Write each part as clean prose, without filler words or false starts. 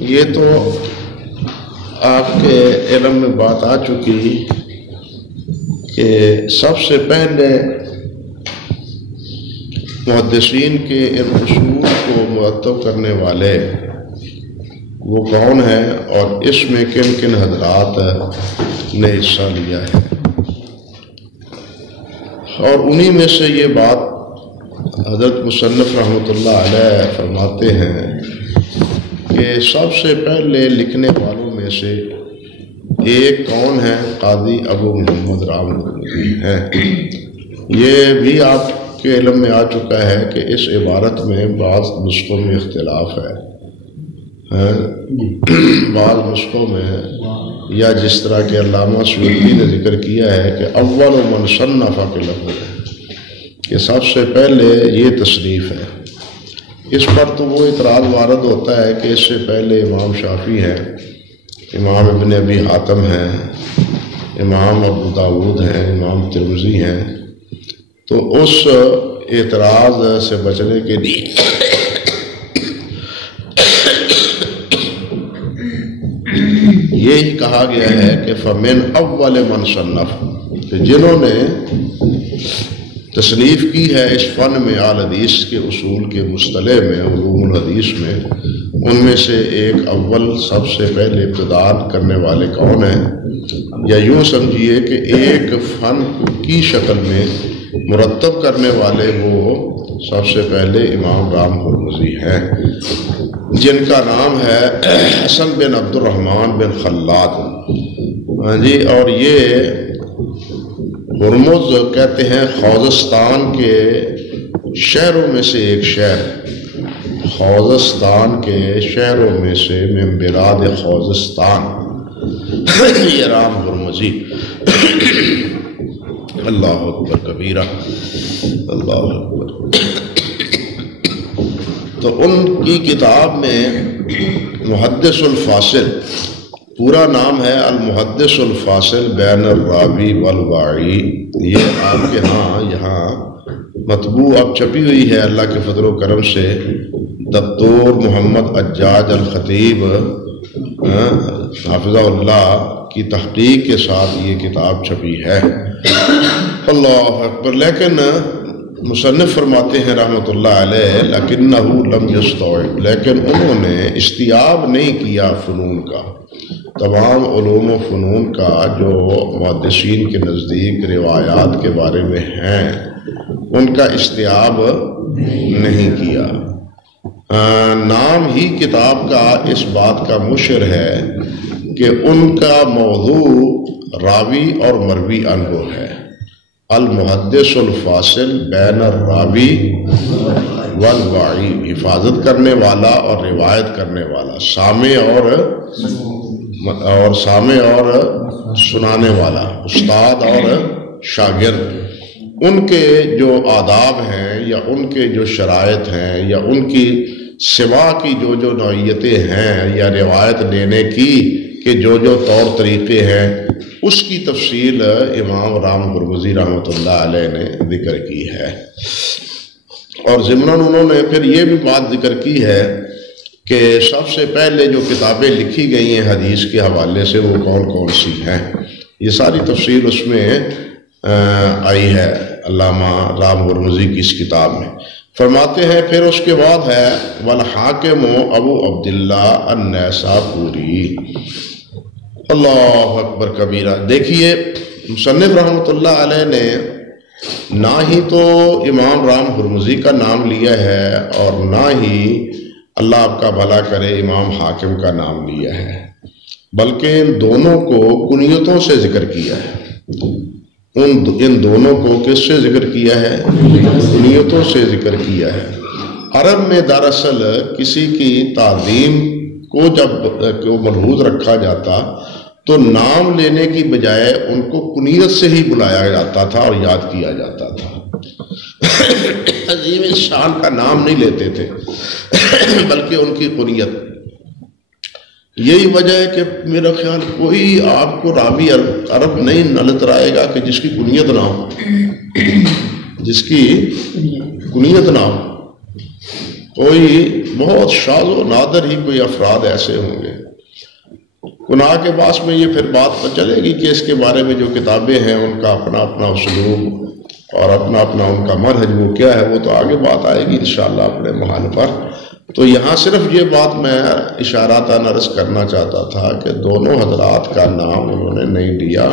یہ تو آپ کے علم میں بات آ چکی کہ سب سے پہلے محدثین کے ان اصول کو مرتب کرنے والے وہ کون ہیں اور اس میں کن کن حضرات نے حصہ لیا ہے، اور انہی میں سے یہ بات حضرت مصنف رحمۃ اللہ علیہ فرماتے ہیں کہ سب سے پہلے لکھنے والوں میں سے ایک کون ہے؟ قاضی ابو محمد رام غرمزی ہیں۔ یہ بھی آپ کے علم میں آ چکا ہے کہ اس عبارت میں بعض نسخوں میں اختلاف ہے، بعض نسخوں میں یا جس طرح کہ علامہ سیوطی نے ذکر کیا ہے کہ اول من صنف کے لفظ ہے کہ سب سے پہلے یہ تصنیف ہے۔ اس پر تو وہ اعتراض وارد ہوتا ہے کہ اس سے پہلے امام شافعی ہیں، امام ابن ابی حاتم ہیں، امام ابو داود ہیں، امام ترمذی ہیں، تو اس اعتراض سے بچنے کے لیے یہی کہا گیا ہے کہ فمن اول من صنف، کہ جنہوں نے تصنیف کی ہے اس فن میں آل حدیث کے اصول کے مصطلح میں، علوم الحدیث میں، ان میں سے ایک اول سب سے پہلے ابتداء کرنے والے کون ہیں؟ یا یوں سمجھیے کہ ایک فن کی شکل میں مرتب کرنے والے وہ سب سے پہلے امام رام غرمزی ہیں، جن کا نام ہے حسن بن عبد الرحمن بن خلاد، ہاں جی، اور یہ ہرمز کہتے ہیں خوزستان کے شہروں میں سے ایک شہر، خوزستان کے شہروں میں سے من بلاد خوزستان یہ رام ہرمزی۔ اللہ اکبر کبیرہ، اللہ اکبر۔ تو ان کی کتاب میں محدث الفاصل، پورا نام ہے المحدث الفاصل بین الراوی والواعی، یہ آپ کے ہاں یہاں مطبوع اب چھپی ہوئی ہے اللہ کے فضل و کرم سے، دکتور محمد اجاج الخطیب حافظہ اللہ کی تحقیق کے ساتھ یہ کتاب چھپی ہے۔ اللہ اکبر۔ لیکن مصنف فرماتے ہیں رحمۃ اللہ علیہ لکنہ لم یستوعب، لیکن انہوں نے استیعاب نہیں کیا فنون کا، تمام علوم و فنون کا جو محدثین کے نزدیک روایات کے بارے میں ہیں ان کا استیعاب نہیں کیا۔ نام ہی کتاب کا اس بات کا مشر ہے کہ ان کا موضوع راوی اور مروی عنہ ہے، المحدث الفاصل بین الراوی والواعی، حفاظت کرنے والا اور روایت کرنے والا، سامع اور سنانے والا، استاد اور شاگرد، ان کے جو آداب ہیں یا ان کے جو شرائط ہیں یا ان کی سوا کی جو نوعیتیں ہیں یا روایت لینے کی کہ جو طور طریقے ہیں، اس کی تفصیل امام رام غرمزی رحمۃ اللہ علیہ نے ذکر کی ہے۔ اور ضمناً انہوں نے پھر یہ بھی بات ذکر کی ہے کہ سب سے پہلے جو کتابیں لکھی گئی ہیں حدیث کے حوالے سے وہ کون کون سی ہیں، یہ ساری تفصیل اس میں آئی ہے علامہ رام غرمزی کی اس کتاب میں۔ فرماتے ہیں پھر اس کے بعد ہے والحاکم ابو عبداللہ النیسابوری۔ اللہ اکبر کبیرہ۔ دیکھیے مصنف رحمۃ اللہ علیہ نے نہ ہی تو امام رام غرمزی کا نام لیا ہے اور نہ ہی اللہ آپ کا بھلا کرے امام حاکم کا نام لیا ہے، بلکہ ان دونوں کو کنیتوں سے ذکر کیا ہے۔ ان دونوں کو کس سے ذکر کیا ہے؟ کنیتوں سے ذکر کیا ہے۔ عرب میں دراصل کسی کی تعظیم کو جب ملحوظ رکھا جاتا تو نام لینے کی بجائے ان کو کنیت سے ہی بلایا جاتا تھا اور یاد کیا جاتا تھا۔ عظیم شان کا نام نہیں لیتے تھے بلکہ ان کی کنیت۔ یہی وجہ ہے کہ میرا خیال کوئی آپ کو راوی عرب نہیں نظر آئے گا کہ جس کی کنیت نہ ہو، جس کی کنیت نہ ہو، کوئی بہت شاذ و نادر ہی کوئی افراد ایسے ہوں گے۔ قناع کے باعث میں یہ پھر بات چلے گی کہ اس کے بارے میں جو کتابیں ہیں ان کا اپنا اپنا اسلوب اور اپنا اپنا ان کا منہج وہ کیا ہے، وہ تو آگے بات آئے گی انشاءاللہ اپنے محل پر۔ تو یہاں صرف یہ بات میں اشاراتاً عرض کرنا چاہتا تھا کہ دونوں حضرات کا نام انہوں نے نہیں لیا،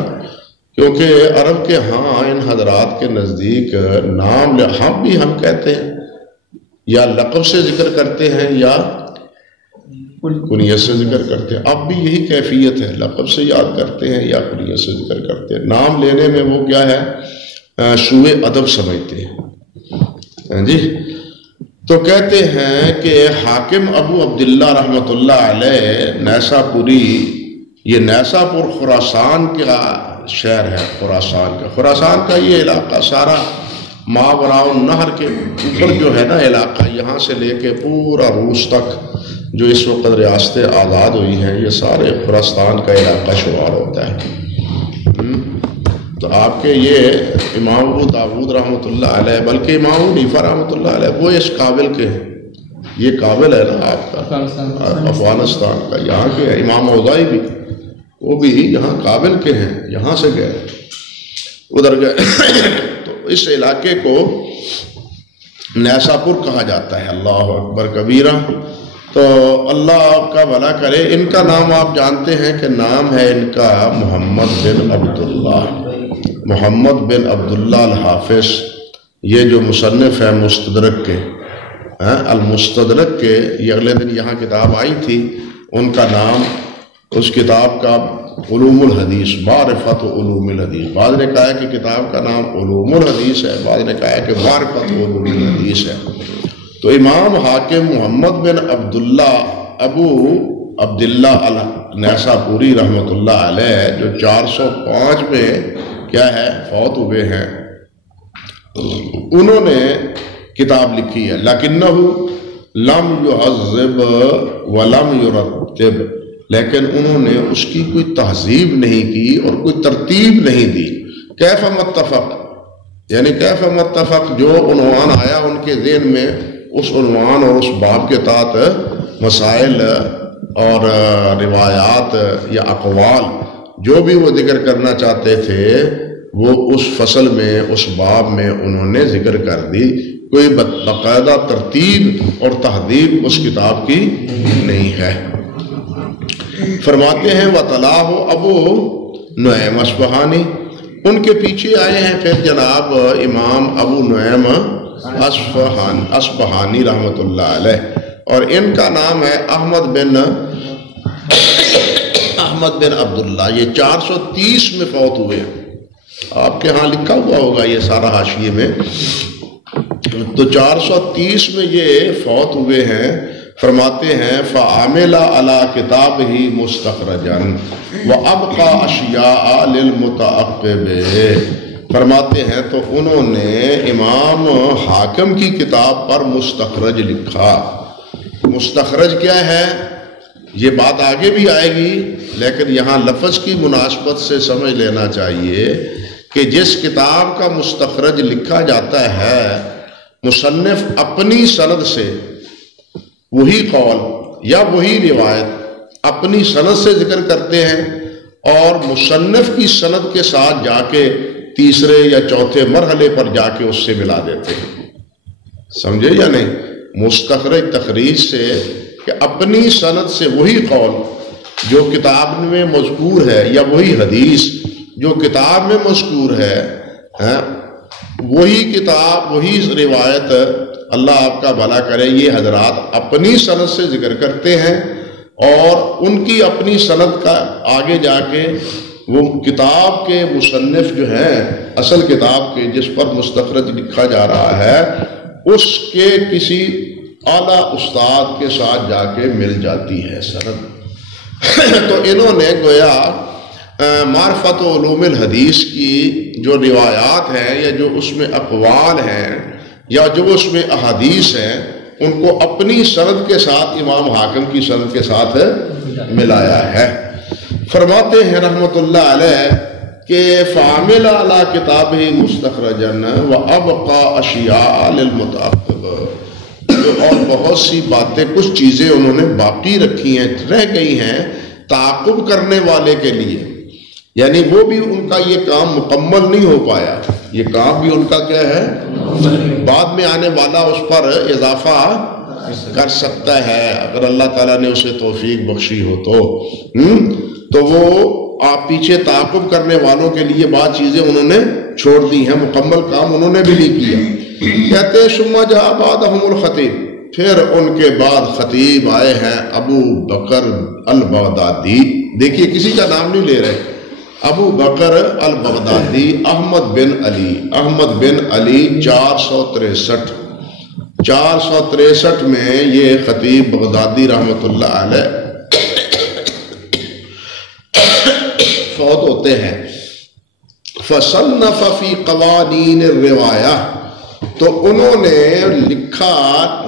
کیونکہ عرب کے ہاں ان حضرات کے نزدیک نام ہم بھی ہم کہتے ہیں یا لقب سے ذکر کرتے ہیں یا کنیت سے ذکر کرتے ہیں۔ اب بھی یہی کیفیت ہے، لقب سے یاد کرتے ہیں یا کنیت سے ذکر کرتے ہیں۔ نام لینے میں وہ کیا ہے، سوء ادب سمجھتے ہیں جی۔ تو کہتے ہیں کہ حاکم ابو عبداللہ رحمۃ اللہ علیہ نیساپوری، یہ نیساپور خراسان کا شہر ہے، خراسان کا یہ علاقہ سارا ماوراء النہر کے اوپر جو ہے نا علاقہ، یہاں سے لے کے پورا روس تک جو اس وقت ریاستیں آزاد ہوئی ہیں، یہ سارے خراسان کا علاقہ شمار ہوتا ہے۔ تو آپ کے یہ امام ابو داود رحمۃ اللہ علیہ، بلکہ امام ابو حنیفہ رحمۃ اللہ علیہ وہ اس قابل کے ہیں، یہ قابل ہے نا آپ کا افغانستان کا، یہاں کے امام اوزائی بھی وہ بھی یہاں قابل کے ہیں، یہاں سے گئے ادھر گئے۔ تو اس علاقے کو نیساپور کہا جاتا ہے۔ اللہ اکبر کبیرہ۔ تو اللہ آپ کا بھلا کرے۔ ان کا نام آپ جانتے ہیں کہ نام ہے ان کا محمد بن عبداللہ، محمد بن عبداللہ الحافظ۔ یہ جو مصنف ہے مستدرک کے، المستدرک کے، یہ اگلے دن یہاں کتاب آئی تھی، ان کا نام اس کتاب کا علوم الحدیث، معرفت علوم الحدیث۔ بعض نے کہا ہے کہ کتاب کا نام علوم الحدیث ہے، بعض نے کہا ہے کہ معرفت علوم الحدیث ہے۔ تو امام حاکم محمد بن عبداللہ ابو عبداللہ نیساپوری رحمۃ اللہ علیہ، جو 405 میں کیا ہے فوت ہوئے ہیں، انہوں نے کتاب لکھی ہے لیکنہ لم یہذب ولم یرتب، لیکن انہوں نے اس کی کوئی تہذیب نہیں کی اور کوئی ترتیب نہیں دی۔ کیف متفق، یعنی کیف متفق، جو عنوان آیا ان کے ذہن میں، اس عنوان اور اس باب کے تحت مسائل اور روایات یا اقوال جو بھی وہ ذکر کرنا چاہتے تھے، وہ اس فصل میں، اس باب میں انہوں نے ذکر کر دی۔ کوئی باقاعدہ ترتیب اور تہذیب اس کتاب کی نہیں ہے۔ فرماتے ہیں وَطَلَاهُ ابو نعیم اصفہانی، ان کے پیچھے آئے ہیں پھر جناب امام ابو نعیم اصفہانی رحمۃ اللہ علیہ، اور ان کا نام ہے احمد بن عبداللہ۔ یہ 430 میں فوت ہوئے ہیں، آپ کے ہاں لکھا ہوا ہوگا یہ سارا حاشیے میں۔ تو 430 میں یہ فوت ہوئے ہیں۔ فرماتے ہیں فَعَمِلَ عَلَى كِتَابِهِ مُسْتَخْرَجًا وَأَبْقَى أَشْيَاءَ لِلْمُتَعَقِّبِ۔ فرماتے ہیں تو انہوں نے امام حاکم کی کتاب پر مستخرج لکھا۔ مستخرج کیا ہے یہ بات آگے بھی آئے گی، لیکن یہاں لفظ کی مناسبت سے سمجھ لینا چاہیے کہ جس کتاب کا مستخرج لکھا جاتا ہے، مصنف اپنی سند سے وہی قول یا وہی روایت اپنی سند سے ذکر کرتے ہیں، اور مصنف کی سند کے ساتھ جا کے تیسرے یا چوتھے مرحلے پر جا کے اس سے ملا دیتے ہیں۔ سمجھے یا نہیں؟ مستخرج تخریج سے کہ اپنی سند سے وہی قول جو کتاب میں مذکور ہے یا وہی حدیث جو کتاب میں مذکور ہے، وہی کتاب وہی روایت، اللہ آپ کا بھلا کرے، یہ حضرات اپنی سند سے ذکر کرتے ہیں، اور ان کی اپنی سند کا آگے جا کے وہ کتاب کے مصنف جو ہیں، اصل کتاب کے جس پر مستخرج لکھا جا رہا ہے، اس کے کسی اعلیٰ استاد کے ساتھ جا کے مل جاتی ہے سند۔ تو انہوں نے گویا معرفت و علوم الحدیث کی جو روایات ہیں یا جو اس میں اقوال ہیں یا جو اس میں احادیث ہیں، ان کو اپنی سند کے ساتھ امام حاکم کی سند کے ساتھ ملایا ہے۔ فرماتے ہیں رحمت اللہ علیہ کہ فَعَمِلَ عَلَى كِتَابِهِ مُسْتَخْرَجًا وَأَبْقَى أَشْيَاءَ لِلْمُتَعَقِّبِ۔ اور بہت سی باتیں، کچھ چیزیں انہوں نے باقی رکھی ہیں، رہ گئی ہیں تعاقب کرنے والے کے لیے، یعنی وہ بھی ان کا یہ کام مکمل نہیں ہو پایا، یہ کام بھی ان کا کیا ہے، بعد میں آنے والا اس پر اضافہ کر سکتا ہے اگر اللہ تعالیٰ نے اسے توفیق بخشی ہو تو وہ آپ پیچھے تعاقب کرنے والوں کے لیے بعض چیزیں انہوں نے چھوڑ دی ہیں، مکمل کام انہوں نے بھی نہیں کیا۔ کہتے ہیں ثم جاء بعدهم الخطیب، پھر ان کے بعد خطیب آئے ہیں ابو بکر البغدادی، دیکھیے کسی کا نام نہیں لے رہے، ابو بکر البغدادی احمد بن علی 463 میں یہ خطیب بغدادی رحمۃ اللہ علیہ فوت ہوتے ہیں۔ فصنف فی قوانین الروایہ، تو انہوں نے لکھا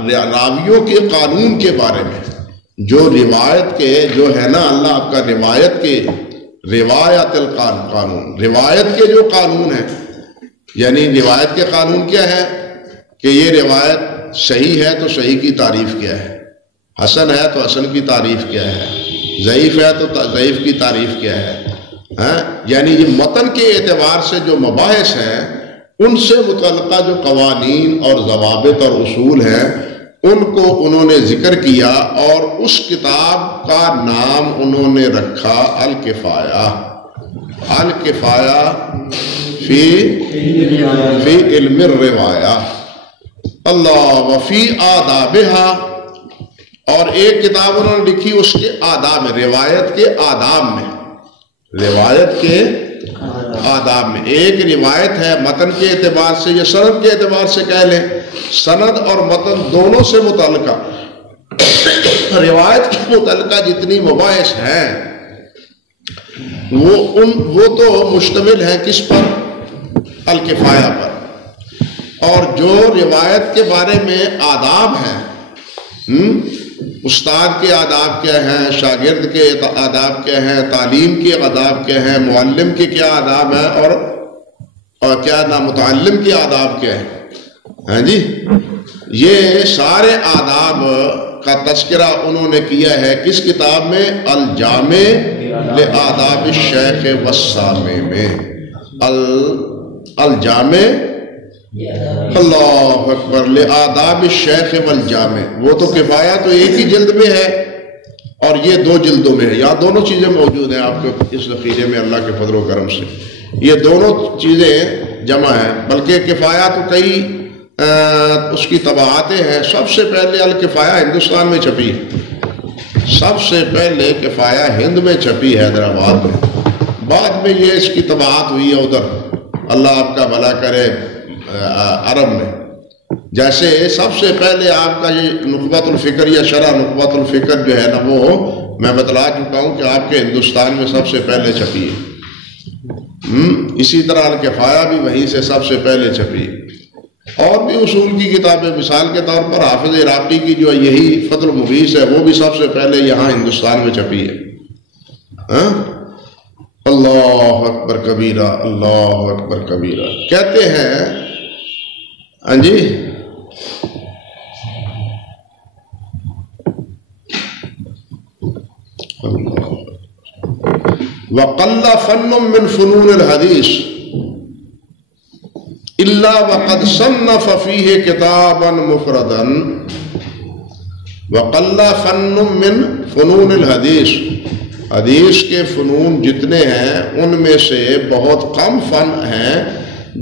راویوں کے قانون کے بارے میں، جو روایت کے جو ہے نا اللہ آپ کا روایت کے روایت القانون، روایت کے جو قانون ہیں، یعنی روایت کے قانون کیا ہے کہ یہ روایت صحیح ہے تو صحیح کی تعریف کیا ہے، حسن ہے تو حسن کی تعریف کیا ہے، ضعیف ہے تو ضعیف کی تعریف کیا ہے، یعنی یہ متن کے اعتبار سے جو مباحث ہیں ان سے متعلقہ جو قوانین اور ضوابط اور اصول ہیں ان کو انہوں نے ذکر کیا، اور اس کتاب کا نام انہوں نے رکھا الکفایہ فی علم الروایہ اللہ وفی آدابہا، اور ایک کتاب انہوں نے لکھی اس کے آداب میں، روایت کے آداب میں، روایت کے آداب میں۔ ایک روایت ہے متن کے اعتبار سے یا سند کے اعتبار سے کہہ لیں، سند اور متن دونوں سے متعلقہ روایت کے متعلقہ جتنی مباحث ہیں وہ تو مشتمل ہے کس پر، الکفایہ پر، اور جو روایت کے بارے میں آداب ہیں، استاد کے آداب کیا ہیں، شاگرد کے آداب کیا ہیں، تعلیم کے آداب کیا ہیں، معلم کے کیا آداب ہیں، اور کیا متعلم کے آداب کیا ہیں، ہاں جی، یہ سارے آداب کا تذکرہ انہوں نے کیا ہے کس کتاب میں، الجامع لآداب الشیخ والسامع میں، الجامع اللہ اکبر لآداب الشیخ والجامع، وہ تو کفایہ تو ایک ہی جلد میں ہے اور یہ 2 جلدوں میں ہے، یہاں دونوں چیزیں موجود ہیں آپ کے اس ذخیرے میں اللہ کے فضل و کرم سے، یہ دونوں چیزیں جمع ہیں، بلکہ کفایہ تو کئی اس کی طباعتیں ہیں۔ سب سے پہلے الکفایہ ہندوستان میں چھپی ہے، سب سے پہلے کفایہ ہند میں چھپی ہے حیدرآباد میں، بعد میں یہ اس کی طباعت ہوئی ہے ادھر، اللہ آپ کا بھلا کرے عرب میں۔ جیسے سب سے پہلے آپ کا یہ نخبۃ الفکر یا شرح نخبۃ الفکر جو ہے نا وہ میں بتلا چکا ہوں کہ آپ کے ہندوستان میں سب سے پہلے چھپی ہے، اسی طرح الکفایہ بھی وہیں سے سب سے پہلے چھپی ہے، اور بھی اصول کی کتابیں، مثال کے طور پر حافظ عراقی کی جو یہی فتح المغیث ہے وہ بھی سب سے پہلے یہاں ہندوستان میں چھپی ہے۔ اللہ اکبر کبیرہ، اللہ اکبر کبیرہ۔ کہتے ہیں ہاں جی وَقَلَّ فَنٌّ مِّن فُنُونِ الْحَدِيثِ إِلَّا وَقَدْ صَنَّفَ فِيهِ كِتَابًا مُفْرَدًا۔ وَقَلَّ فَنٌّ مِّن فُنُونِ الْحَدِيثِ، حدیث کے فنون جتنے ہیں ان میں سے بہت کم فن ہیں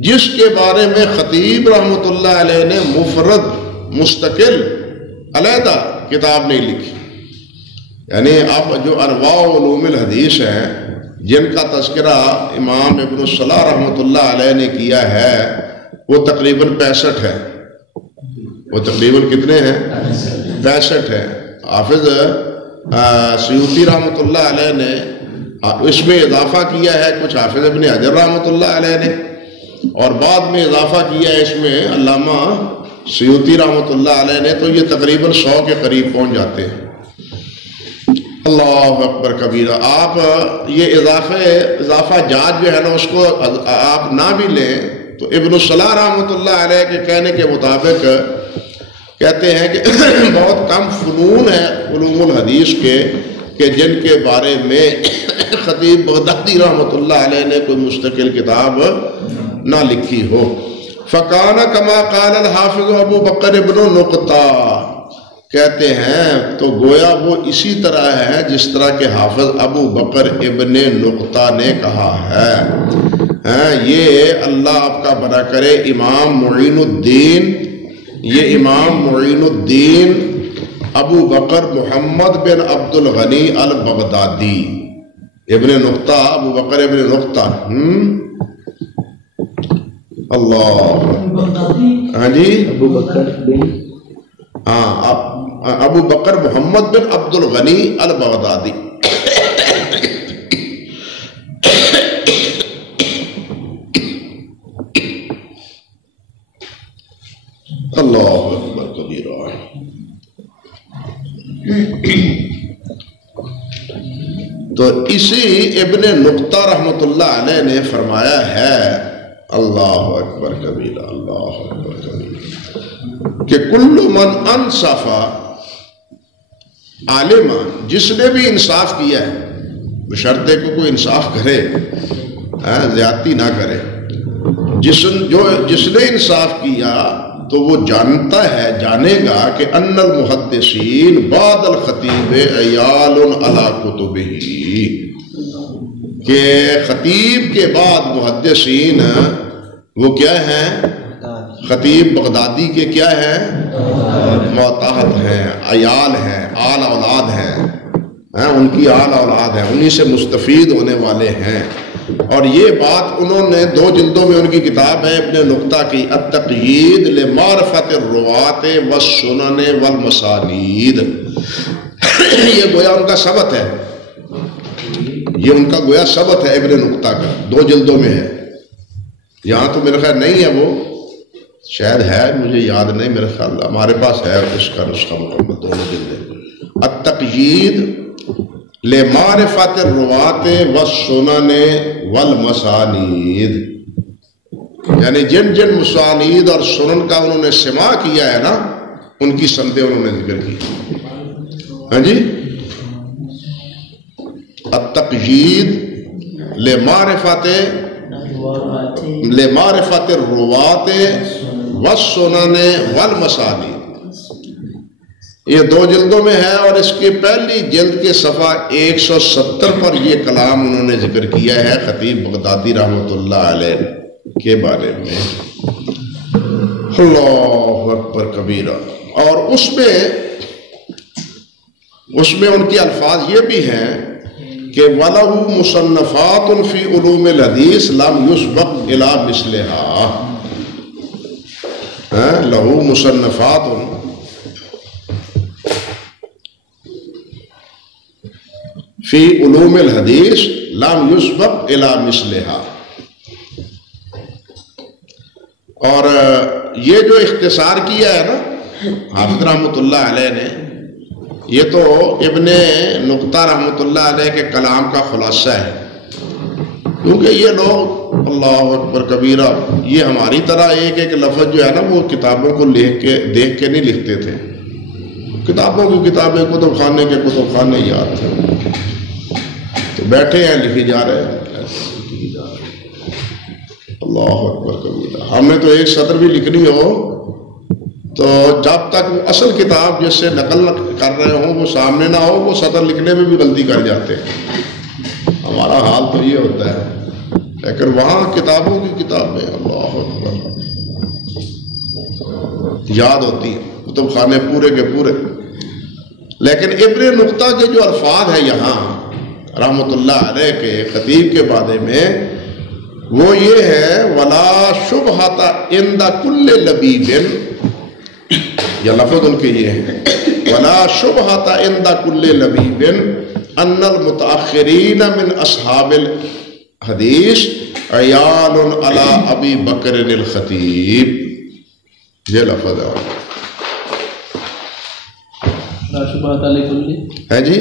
جس کے بارے میں خطیب رحمۃ اللہ علیہ نے مفرد مستقل علیحدہ کتاب نہیں لکھی، یعنی اب جو انواع علوم الحدیث ہیں جن کا تذکرہ امام ابن الصلاح رحمۃ اللہ علیہ نے کیا ہے وہ تقریباً 65 ہے، وہ تقریباً کتنے ہیں، 65 ہے۔ حافظ سیوطی رحمۃ اللہ علیہ نے اس میں اضافہ کیا ہے، کچھ حافظ ابن حجر رحمۃ اللہ علیہ نے، اور بعد میں اضافہ کیا ہے اس میں علامہ سیوطی رحمۃ اللہ علیہ نے، تو یہ تقریباً 100 کے قریب پہنچ جاتے ہیں۔ اللہ اکبر کبیرہ۔ آپ یہ اضافہ جات جو ہے نا اس کو آپ نہ بھی لیں تو ابن الصلاح رحمۃ اللہ علیہ کے کہنے کے مطابق کہتے ہیں کہ بہت کم فنون ہیں علوم الحدیث کے کہ جن کے بارے میں خطیب بغدادی رحمۃ اللہ علیہ نے کوئی مستقل کتاب نہ لکھی ہو. فکان کما قال الحافظ ابو بکر ابن نقطہ، کہتے ہیں تو گویا وہ اسی طرح ہے جس طرح کہ حافظ ابو بکر ابن نقطہ نے کہا ہے. یہ اللہ آپ کا بنا کرے امام معین الدین، یہ امام معین الدین ابو بکر محمد بن عبد الغنی البغدادی ابن نقطہ، ابو بکر ابن نقطہ. اللہ، ہاں جی، ابو بکر بن، ہاں ابو بکر محمد بن عبد الغنی البغدادی. اللہ اکبر کبیرہ. تو اسی ابن نقطہ رحمۃ اللہ علیہ نے فرمایا ہے، اللہ اکبر کبیرہ، اللہ اکبر کبیرہ، کہ کل من انصف عالما، جس نے بھی انصاف کیا ہے، بشرطے کو کوئی انصاف کرے، زیادتی نہ کرے، جس نے انصاف کیا تو وہ جانتا ہے، جانے گا کہ ان المحدثین بعد الخطیب عیال علی کتبہ، کہ خطیب کے بعد محدثین وہ کیا ہیں؟ خطیب بغدادی کے کیا ہیں؟ معتحد ہیں، عیال ہیں، آل اولاد ہیں، ان کی آل اولاد ہیں، انہی سے مستفید ہونے والے ہیں. اور یہ بات انہوں نے 2 جلدوں میں ان کی کتاب ہے ابن نقطہ کی، التقیید لمعرفت الروات والسنن والمسانید. یہ گویا ان کا ثبت ہے، یہ ان کا گویا ثبت ہے ابن نقطہ کا، 2 جلدوں میں ہے. یہاں تو میرے خیال نہیں ہے، وہ شاید ہے، مجھے یاد نہیں، میرے خیال ہمارے پاس ہے اس کا نسخہ مکمل 2 جلدیں. التقیید لمعرفت الروات والسنن والمسانید، یعنی جن جن مسانید اور سنن کا انہوں نے سماع کیا ہے نا، ان کی سندیں انہوں نے ذکر کی. ہاں جی، التقیید لمعرفت الروات والسنن والمسانید، یہ 2 جلدوں میں ہے. اور اس کی پہلی جلد کے صفحہ 170 پر یہ کلام انہوں نے ذکر کیا ہے خطیب بغدادی رحمۃ اللہ علیہ کے بارے میں. اللہ اکبر کبیرہ. اور اس میں ان کے الفاظ یہ بھی ہیں کہ وَلَهُ مُصَنَّفَاتٌ فِي عُلُومِ الْحَدِيثِ لَمْ يُسْبَقْ إِلَى مِثْلِهَا. لَهُ مُصَنَّفَاتٌ فی علوم الحدیث لم یسبق الی مثلہا. اور یہ جو اختصار کیا ہے نا حافظ رحمۃ اللہ علیہ نے، یہ تو ابن نقطہ رحمۃ اللہ علیہ کے کلام کا خلاصہ ہے. کیونکہ یہ لوگ اللہ اکبر کبیرہ، یہ ہماری طرح ایک ایک لفظ جو ہے نا وہ کتابوں کو دیکھ کے نہیں لکھتے تھے. کتابوں کی کتابیں کتب خانے کے کتب خانے یاد تھے، تو بیٹھے ہیں لکھی جا رہے ہیں. اللہ اکبر کبیرہ. ہم نے تو ایک سطر بھی لکھنی ہو تو جب تک وہ اصل کتاب جس سے نقل کر رہے ہوں وہ سامنے نہ ہو، وہ سطر لکھنے میں بھی غلطی کر جاتے ہیں. ہمارا حال تو یہ ہوتا ہے، لیکن وہاں کتابوں کی کتابیں اللہ اکبر یاد ہوتی ہیں، کتب خانے پورے کے پورے. لیکن ابن نقطہ کے جو الفاظ ہیں یہاں رحمۃ اللہ علیہ کے خطیب کے بارے میں، وہ یہ ہے وَلَا شُبْهَةَ عِنْدَ كُلِّ لَبِيبٍ. یہ لفظ ان کے یہ ہے وَلَا شُبْهَةَ عِنْدَ كُلِّ لَبِيبٍ أَنَّ الْمُتَأَخِّرِينَ مِنْ أَصْحَابِ الْحَدِيثِ عِيَالٌ عَلَىٰ أَبِي بَكْرٍ الْخَطِيبِ. یہ لفظ ہے جی،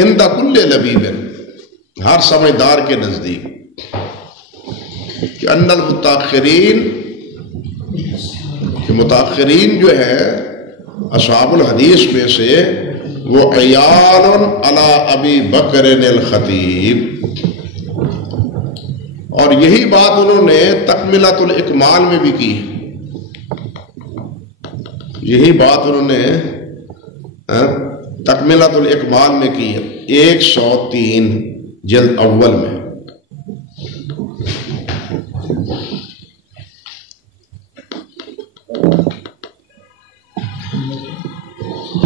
عند کل لبیب، ہر سمجھدار کے نزدیک، کہ ان المتاخرین متاخرین جو ہے اصحاب الحدیث میں سے وہ عیال علی ابی بکر الخطیب، اور یہی بات انہوں نے تکملۃ الاکمال میں بھی کی، یہی بات انہوں نے تکملۃ الاکمال میں کی 103 جلد اول میں۔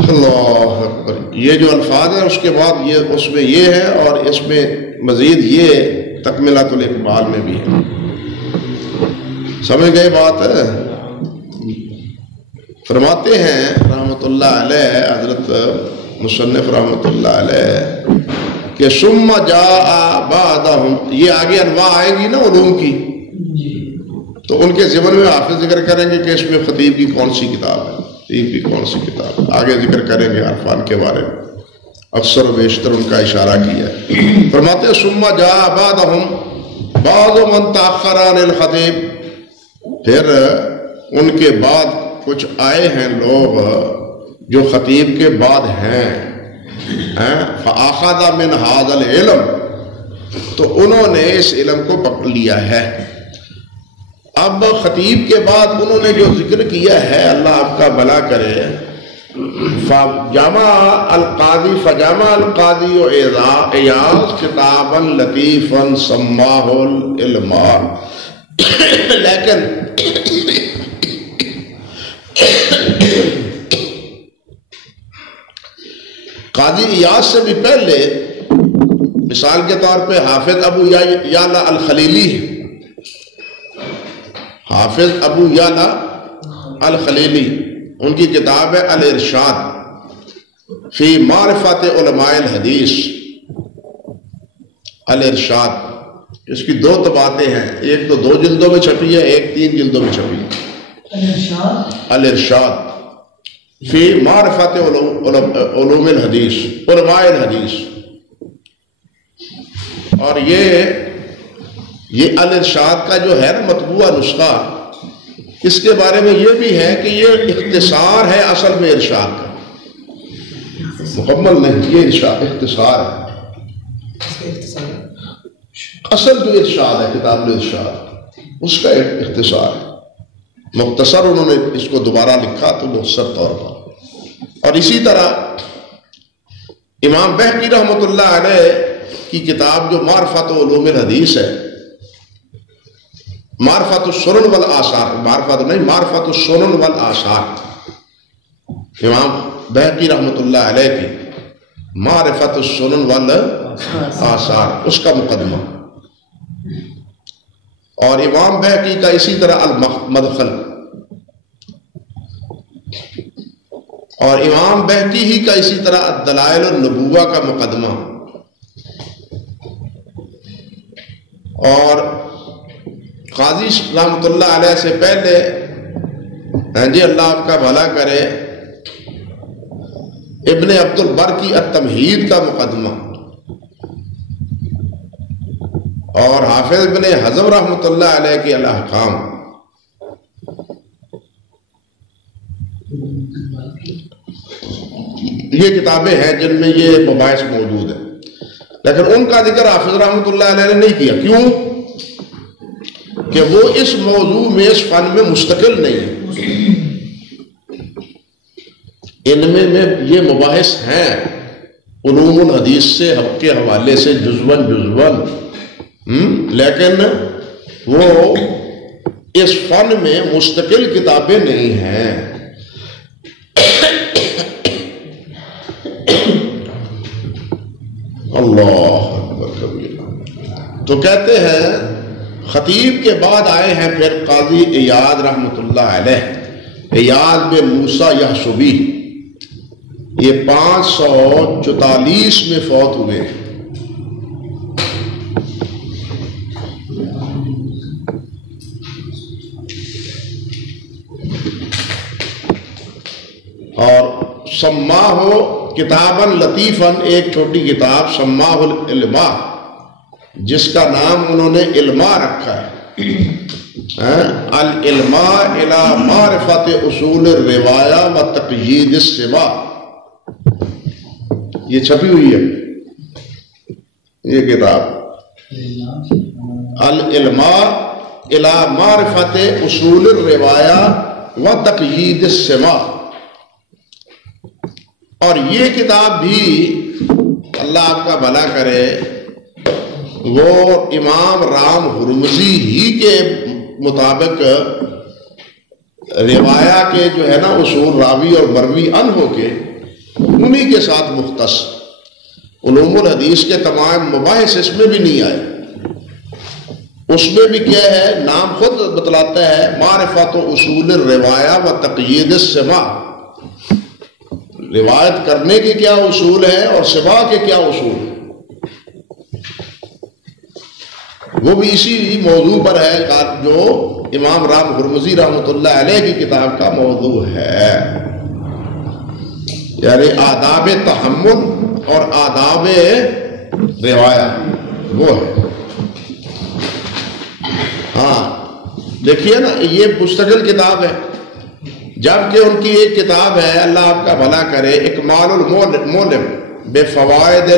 اللہ اکبر، یہ جو الفاظ ہیں اس کے بعد یہ اس میں یہ ہے، اور اس میں مزید یہ تکملۃ الاکمال میں بھی ہے۔ سمجھ گئے بات ہے؟ فرماتے ہیں رحمۃ اللہ علیہ، حضرت مصنف رحمۃ اللہ علیہ کہ ثم جاء بعدہم، یہ آگے انواع آئیں گی نا علوم کی، تو ان کے ضمن میں حافظ ذکر کریں گے کہ اس میں خطیب کی کون سی کتاب ہے، خطیب کی کون سی کتاب ہے، آگے ذکر کریں گے عرفان کے بارے میں، اکثر و بیشتر ان کا اشارہ کیا ہے۔ فرماتے ہیں ثم جاء بعدہم بعض من تأخر عن الخطیب، پھر ان کے بعد کچھ آئے ہیں لوگ جو خطیب کے بعد ہیں، فأخذ من هذا العلم، تو انہوں نے اس علم کو پکڑ لیا ہے۔ اب خطیب کے بعد انہوں نے جو ذکر کیا ہے، اللہ آپ کا بھلا کرے، فجمع القاضی عیاض کتابا لطیفا سماہ العلماء، لیکن قاضی ایاز سے بھی پہلے مثال کے طور پہ حافظ ابو یعلا الخلیلی، حافظ ابو یعلا الخلیلی، ان کی کتاب ہے الارشاد فی معرفت علماء الحدیث، الارشاد، اس کی 2 طباعتیں ہیں، ایک تو 2 جلدوں میں چھپی ہے، ایک 3 جلدوں میں چھپی ہے۔ الارشاد فی معرفت علوم الحدیث، علماء الحدیث، اور یہ الارشاد کا جو ہے مطبوعہ نسخہ، اس کے بارے میں یہ بھی ہے کہ یہ اختصار ہے اصل میں ارشاد کا، مکمل نہیں، یہ ارشاد اختصار ہے، اصل جو ارشاد ہے کتاب الارشاد اس کا ایک اختصار ہے، مختصر انہوں نے اس کو دوبارہ لکھا تو مختصر طور پر۔ اور اسی طرح امام بہقی رحمۃ اللہ علیہ کی کتاب جو معرفت علوم الحدیث ہے، معرفت السنن والآثار، معرفت نہیں، معرفت السنن والآثار، امام بہقی رحمۃ اللہ علیہ کی معرفت السنن والآثار، اس کا مقدمہ، اور امام بہقی کا اسی طرح المدخل، اور امام بہقی ہی کا اسی طرح الدلائل النبوہ کا مقدمہ، اور قاضی رحمۃ اللہ علیہ سے پہلے جی اللہ آپ کا بھلا کرے ابن عبد البر کی التمہید کا مقدمہ، اور حافظ ابن حزم رحمۃ اللہ علیہ کے الاحکام، یہ کتابیں ہیں جن میں یہ مباحث موجود ہیں، لیکن ان کا ذکر حافظ رحمۃ اللہ علیہ نے نہیں کیا، کیوں کہ وہ اس موضوع میں، اس فن میں مستقل نہیں ہے، ان میں یہ مباحث ہیں علوم الحدیث سے کے حوالے سے جزون، لیکن وہ اس فن میں مستقل کتابیں نہیں ہیں۔ اللہ اکبر کبیرہ۔ تو کہتے ہیں خطیب کے بعد آئے ہیں پھر قاضی ایاض رحمۃ اللہ علیہ، ایاض بن موسیٰ یحصبی، یہ 544 میں فوت ہوئے، اور سماہ کتاباً لطیفاً، ایک چھوٹی کتاب سماہ العلماء، جس کا نام انہوں نے علماء رکھا ہے، العلماء الی معرفت اصول الروایہ و تقیید السماع، یہ چھپی ہوئی ہے یہ کتاب، العلماء الی معرفت اصول الروایہ و تقیید السماع۔ اور یہ کتاب بھی اللہ آپ کا بھلا کرے وہ امام رام ہرمزی ہی کے مطابق روایہ کے جو ہے نا اصول راوی اور مروی ان ہو کے انہی کے ساتھ مختص، علوم الحدیث کے تمام مباحث اس میں بھی نہیں آئے۔ اس میں بھی کیا ہے، نام خود بتلاتا ہے معرفت و اصول الروایہ و تقیید السماع، روایت کرنے کے کیا اصول ہیں اور سماع کے کیا اصول ہیں، وہ بھی اسی موضوع پر ہے جو امام رام ہرمزی رحمۃ اللہ علیہ کی کتاب کا موضوع ہے، یعنی آداب تحمل اور آداب روایہ وہ ہے۔ ہاں دیکھیے نا یہ مستقل کتاب ہے، جبکہ ان کی ایک کتاب ہے اللہ آپ کا بھلا کرے اکمال المولم بفوائد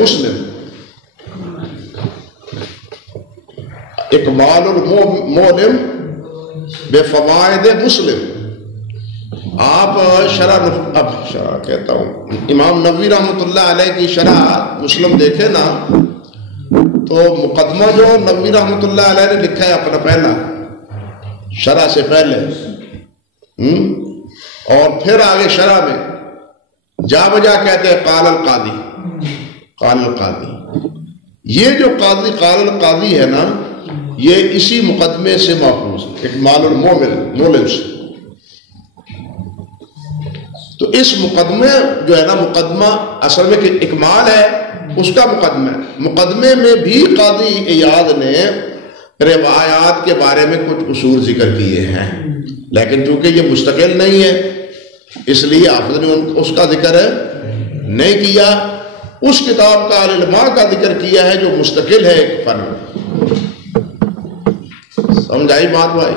مسلم، اکمال المولم بفوائد مسلم۔ آپ شرح کہتا ہوں امام نووی رحمۃ اللہ علیہ کی شرح مسلم دیکھے نا تو مقدمہ جو نووی رحمۃ اللہ علیہ نے لکھا ہے اپنا پہلا شرح سے پہلے، اور پھر آگے شرح میں جا بجا کہتے ہیں قال القاضی، قال القاضی۔ یہ جو قاضی قال القاضی ہے نا یہ اسی مقدمے سے ماخوذ ہے، اکمال المولم سے۔ تو اس مقدمے جو ہے نا مقدمہ اصل میں کہ اکمال ہے اس کا مقدمہ ہے، مقدمے میں بھی قاضی ایاض نے روایات کے بارے میں کچھ اصول ذکر کیے ہیں، لیکن چونکہ یہ مستقل نہیں ہے اس لیے حافظ نے اس کا ذکر نہیں کیا، اس کتاب کا العلماء کا ذکر کیا ہے جو مستقل ہے ایک فن۔ سمجھائی بات بھائی؟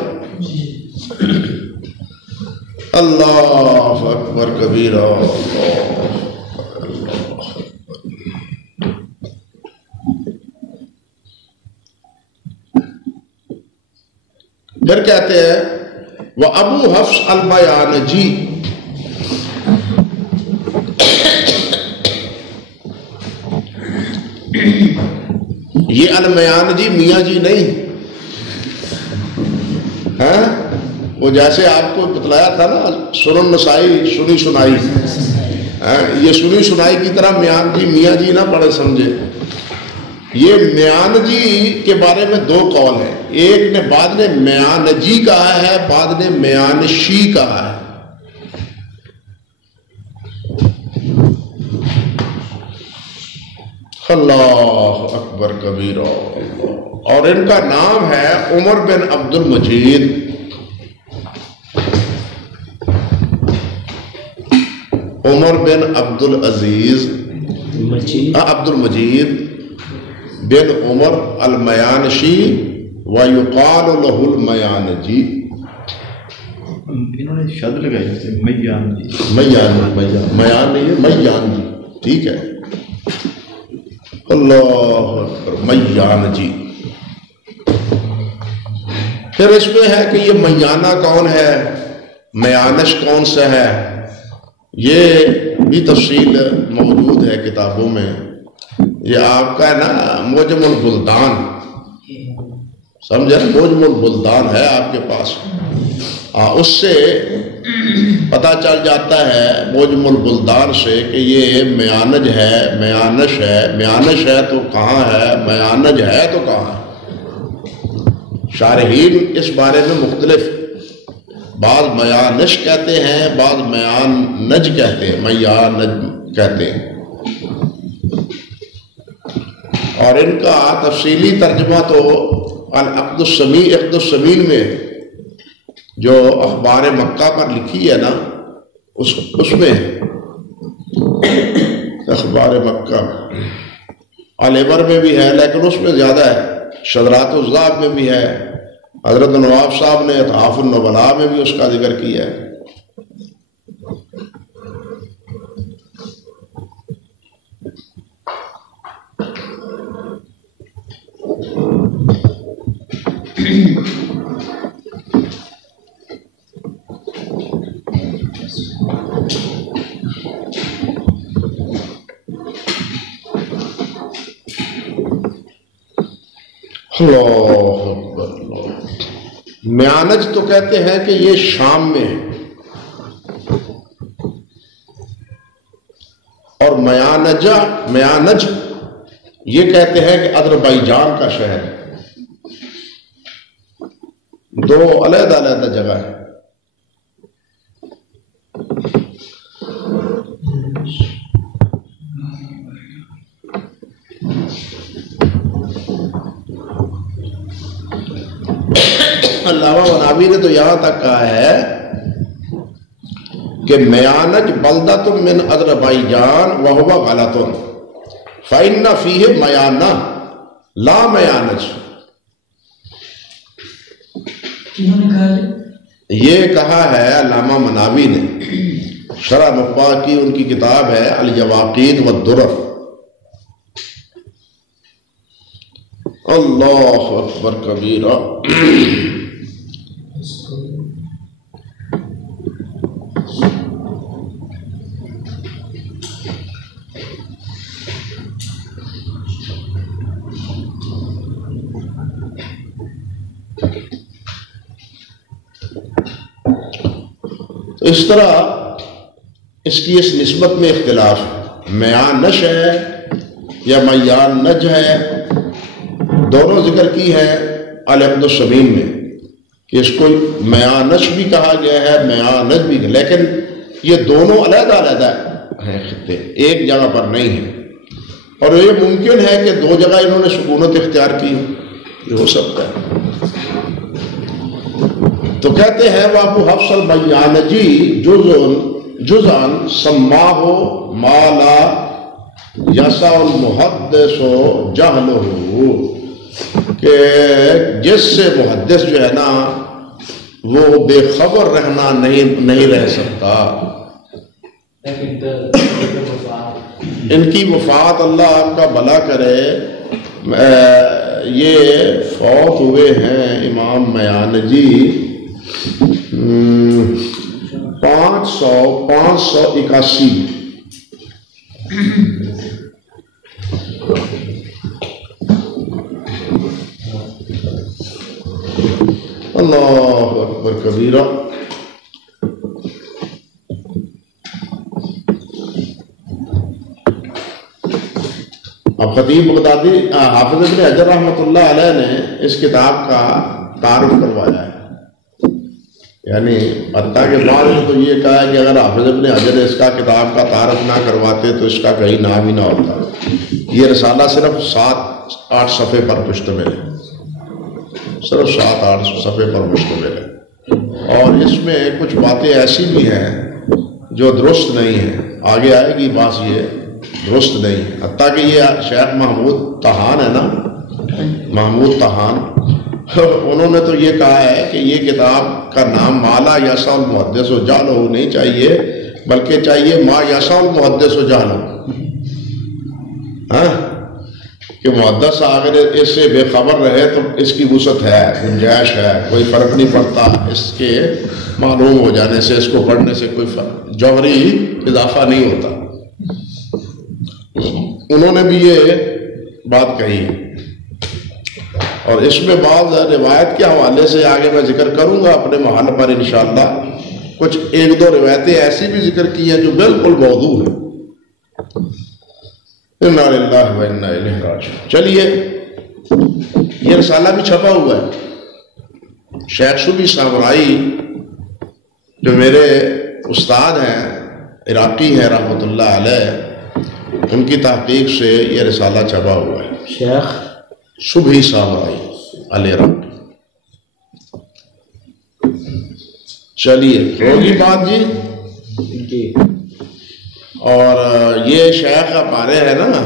اللہ اکبر کبیرہ۔ پھر کہتے ہیں وہ ابو حفص البیانجی، یہ المیانجی میاں جی نہیں، ہاں وہ جیسے آپ کو بتلایا تھا نا سنن نسائی سنی سنائی، یہ سنی سنائی کی طرح میان جی میاں جی نہ پڑھے سمجھے۔ یہ میان جی کے بارے میں دو قول ہیں، ایک نے بعد نے میان جی کہا ہے، بعد نے میان شی کہا ہے۔ اللہ اکبر کبیرہ۔ اور ان کا نام ہے عمر بن عبد المجید، عمر بن عبد العزیز عبد المجید بن عمر المیانشی ویقال له المیانجی۔ انہوں نے شد لگائی تھی میان جی، میان نہیں ہے میان جی، ٹھیک ہے۔ اللہ اکبر، میان جی۔ پھر اس میں ہے کہ یہ میانہ کون ہے، میانش کون سا ہے، یہ بھی تفصیل موجود ہے کتابوں میں۔ یہ آپ کا ہے نا موجم البلدان، سمجھے، موجم البلدان ہے آپ کے پاس، اس سے پتہ چل جاتا ہے موجم البلدان سے کہ یہ میانج ہے، میانش ہے، میانش ہے تو کہاں ہے، میانج ہے تو کہاں ہے۔ شارحین اس بارے میں مختلف، بعض میانش کہتے ہیں، بعض میانج کہتے ہیں، میانج کہتے ہیں۔ اور ان کا تفصیلی ترجمہ تو العقد السمین، عقد السمین میں جو اخبار مکہ پر لکھی ہے نا اس میں اخبار مکہ، العبر میں بھی ہے لیکن اس میں زیادہ ہے، شذرات الذہب میں بھی ہے، حضرت نواب صاحب نے اطحاف النبلاء میں بھی اس کا ذکر کیا ہے۔ اللہ اکبر۔ میانج تو کہتے ہیں کہ یہ شام میں ہے، اور میانج یہ کہتے ہیں کہ اذربائیجان کا شہر ہے۔ دو علیحدہ علیحدہ جگہ ہے۔ علامہ مناوی نے تو یہاں تک کہا ہے کہ میانج بلدۃ من اذربائیجان وہو غلط فإن فیہ میانہ لا میانج۔ یہ کہا ہے علامہ مناوی نے، شرح مقبہ کی ان کی کتاب ہے الیواقیت والدرر۔ اللہ اکبر کبیرہ۔ اس طرح اس کی اس نسبت میں اختلاف ہے، میانش ہے یا میانج ہے، دونوں ذکر کی ہے العقد الصمیم میں کہ اس کو میانش بھی کہا گیا ہے، میانج بھی، لیکن یہ دونوں علیحدہ علیحدہ ہیں خطے، ایک جگہ پر نہیں ہیں، اور یہ ممکن ہے کہ دو جگہ انہوں نے سکونت اختیار کی ہو سکتا ہے۔ تو کہتے ہیں وابو حفص المیانجی جزءً سماہ ما لا یسع المحدث جہلہ، کہ جس سے محدث جو ہے نا وہ بے خبر رہنا نہیں رہ سکتا۔ ان کی وفات اللہ آپ کا بھلا کرے، یہ فوت ہوئے ہیں امام میانجی 581۔ اللہ اکبر کبیرہ۔ اب خطیب بغدادی حافظ ابن حجر رحمۃ اللہ علیہ نے اس کتاب کا تعارف کروایا ہے، یعنی حتیٰ کہ بعد میں تو یہ کہا ہے کہ اگر حافظ ابن حجر اس کا کتاب کا تعارف نہ کرواتے تو اس کا کہیں نام ہی نہ ہوتا۔ یہ رسالہ صرف 7-8 صفحے پر مشتمل ہے، صرف 7-8 صفحے پر مشتمل ہے، اور اس میں کچھ باتیں ایسی بھی ہیں جو درست نہیں ہیں، آگے آئے گی بات، یہ درست نہیں ہے۔ حتیٰ کہ یہ شیخ محمود طحان ہے نا، محمود طحان، انہوں نے تو یہ کہا ہے کہ یہ کتاب کا نام مالا یسع المحدث و جہلہ نہیں چاہیے، بلکہ چاہیے ما یسع المحدث و جہلہ، ہاں، کہ محدث اگر اس سے بے خبر رہے تو اس کی وسعت ہے، گنجائش ہے، کوئی فرق نہیں پڑتا اس کے معلوم ہو جانے سے، اس کو پڑھنے سے کوئی جوہری اضافہ نہیں ہوتا۔ انہوں نے بھی یہ بات کہی، اور اس میں بعض روایت کے حوالے سے آگے میں ذکر کروں گا اپنے محل پر انشاءاللہ، کچھ 1-2 روایتیں ایسی بھی ذکر کی ہیں جو بالکل موضوع ہیں۔ انا للہ و انا الیہ راجعون۔ چلیے، یہ رسالہ بھی چھپا ہوا ہے، شیخ شبی سامرائی جو میرے استاد ہیں، عراقی ہیں رحمۃ اللہ علیہ، ان کی تحقیق سے یہ رسالہ چھپا ہوا ہے، شیخ شبی سامرائی العراقی۔ چلیے، ہوگی بات جی۔ اور یہ شیخ ہمارے ہیں نا،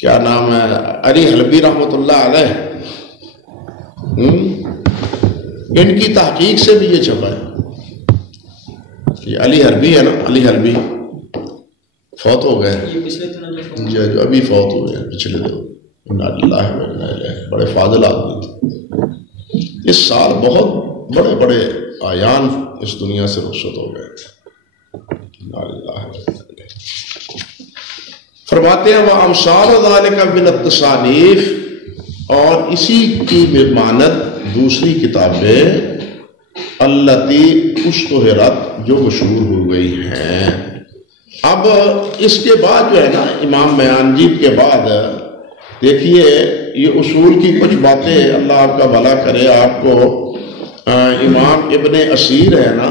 کیا نام ہے، علی حلبی رحمۃ اللہ علیہ، ان کی تحقیق سے بھی یہ چھپا ہے. یہ علی حربی ہے نا، علی حربی فوت ہو گئے، جو ابھی فوت ہوئے ہیں پچھلے دو. بڑے فاضل آدمی تھے. اس سال بہت بڑے بڑے آیان اس دنیا سے رخصت ہو گئے تھے. فرماتے ہیں وَأَمْثَالُ ذَلِكَ مِنَ التَّصَانِيفِ، اور اسی کی مانند دوسری کتابیں التی اشتہرت جو مشہور ہو گئی ہیں. اب اس کے بعد جو ہے نا امام میانجیب کے بعد دیکھیے یہ اصول کی کچھ باتیں، اللہ آپ کا بھلا کرے. آپ کو امام ابن اسیر ہے نا،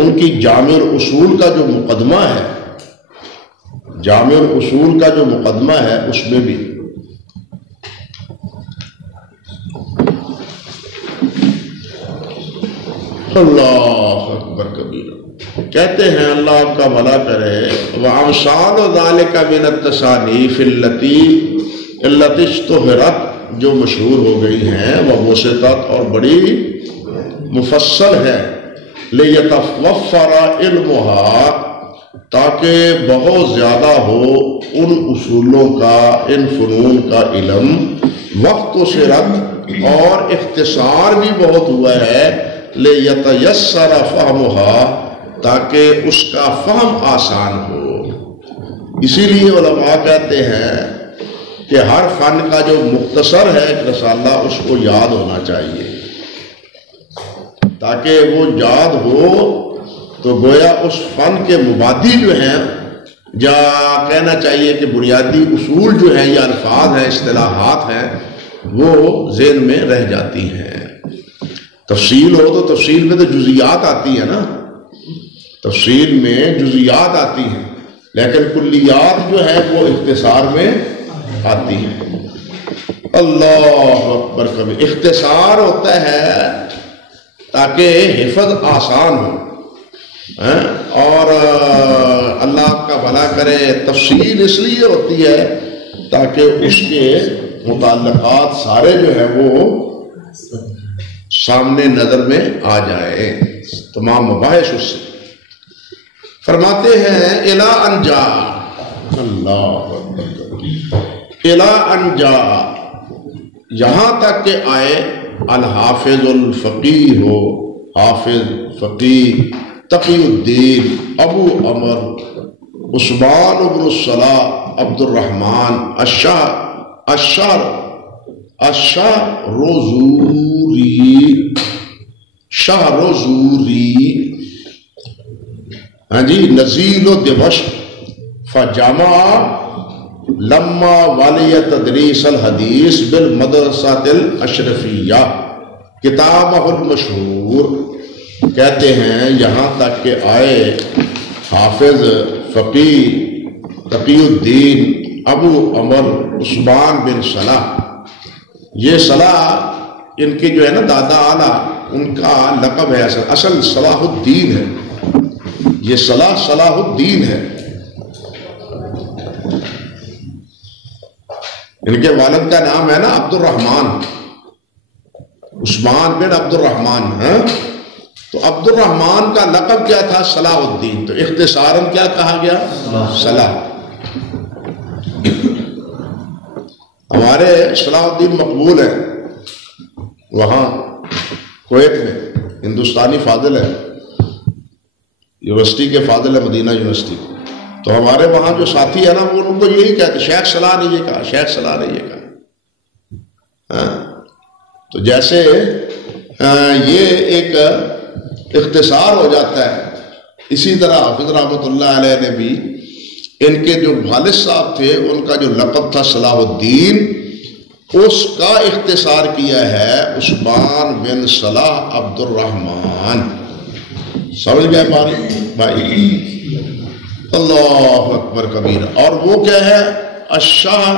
ان کی جامع الاصول کا جو مقدمہ ہے، جامع الاصول کا جو مقدمہ ہے اس میں بھی اللہ اکبر کبیرہ کہتے ہیں، اللہ آپ کا بھلا کرے. وَأَمْثَالُ ذَلِكَ مِنَ التَّصَانِيفِ الَّتِي اشْتُهِرَتْ جو مشہور ہو گئی ہیں، وَبُسِطَتْ اور بڑی مفصل ہے. لِيَتَوَفَّرَ عِلْمُهَا تاکہ بہت زیادہ ہو ان اصولوں کا، ان فنون کا علم. وَاخْتُصِرَتْ اور اختصار بھی بہت ہوا ہے. لِيَتَيَسَّرَ فَهْمُهَا تاکہ اس کا فہم آسان ہو. اسی لیے علماء کہتے ہیں کہ ہر فن کا جو مختصر ہے رسالہ اس کو یاد ہونا چاہیے، تاکہ وہ یاد ہو تو گویا اس فن کے مبادی جو ہیں، یا کہنا چاہیے کہ بنیادی اصول جو ہیں یا الفاظ ہیں، اصطلاحات ہیں، وہ ذہن میں رہ جاتی ہیں. تفصیل ہو تو تفصیل میں تو جزیات آتی ہیں نا، تفصیل میں جزیات آتی ہیں، لیکن کلیات جو ہے وہ اختصار میں آتی ہیں. اللہ اکبر کبھی اختصار ہوتا ہے تاکہ حفظ آسان ہو، اور اللہ کا بھلا کرے تفصیل اس لیے ہوتی ہے تاکہ اس کے متعلقات سارے جو ہے وہ سامنے نظر میں آ جائے، تمام مباحث اس سے. فرماتے ہیں الا انجا، اللہ الا انجا یہاں تک کہ آئے الحافظ الفقیہ ہو، حافظ فقیہ تقی الدین ابو عمر عثمان بن الصلاح عبد الرحمن شاہ روزوری ہاں جی نزیل و دمشق فجامع لما والی تدریس الحدیث بالمدرسۃ الاشرفیہ کتابہ المشہور. کہتے ہیں یہاں تک کہ آئے حافظ فقیہ تقی الدین ابو عمر عثمان بن صلاح. یہ صلاح ان کے جو ہے نا دادا اعلیٰ ان کا لقب ہے، اصل صلاح الدین ہے. یہ صلاح الدین ہے. ان کے والد کا نام ہے نا عبد الرحمن، عثمان بن عبد الرحمن ہے. تو عبد الرحمن کا لقب کیا تھا؟ صلاح الدین. تو اختصاراً کیا کہا گیا؟ صلاح. ہمارے صلاح الدین مقبول ہے وہاں کویت میں، ہندوستانی فاضل ہے، یونیورسٹی کے فاضل ہے، مدینہ یونیورسٹی. تو ہمارے وہاں جو ساتھی ہے نا وہ ان کو یہی کہتے شیخ صلاح نے یہ کہا، شیخ صلاح نے یہ کہا. تو جیسے یہ ایک اختصار ہو جاتا ہے، اسی طرح حافظ رحمۃ اللہ علیہ نے بھی ان کے جو والد صاحب تھے ان کا جو لقب تھا صلاح الدین، اس کا اختصار کیا ہے عثمان بن صلاح عبد الرحمن. سمجھ گئے بھائی؟ اللہ اکبر کبیر. اور وہ کیا ہے؟ الشاہ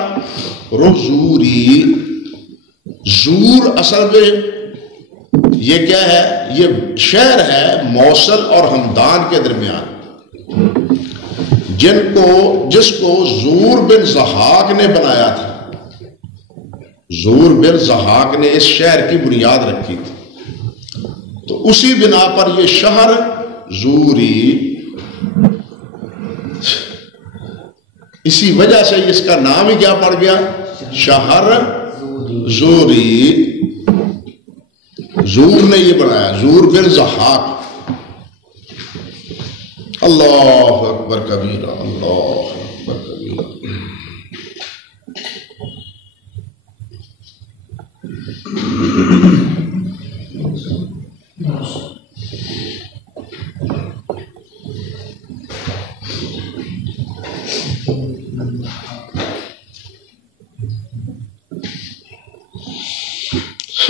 رزوری. زور اصل میں یہ کیا ہے؟ یہ شہر ہے موصل اور ہمدان کے درمیان، جس کو زور بن ضحاک نے بنایا تھا. زور بن ضحاک نے اس شہر کی بنیاد رکھی تھی، تو اسی بنا پر یہ شہر زوری، اسی وجہ سے اس کا نام ہی کیا پڑ گیا؟ شہر زوری۔ زور نے یہ بنایا، زور بن ضحاک۔ اللہ اکبر کبیرہ، اللہ اکبر کبیرہ۔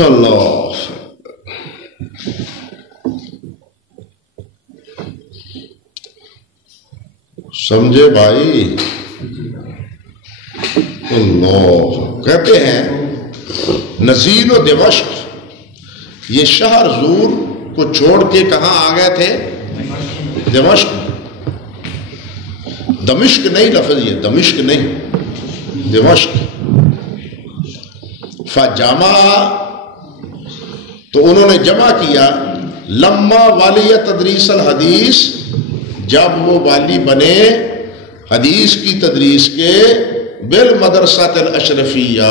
اللہ سمجھے بھائی؟ اللہ کہتے ہیں نزیل و دمشق، یہ شہر زور کو چھوڑ کے کہاں آ گئے تھے؟ دمشق۔ دمشق نہیں لفظ، یہ دمشق نہیں، دمشق۔ فجمع، تو انہوں نے جمع کیا، لما والی تدریس الحدیث، جب وہ والی بنے حدیث کی تدریس کے، بالمدرسۃ الاشرفیہ،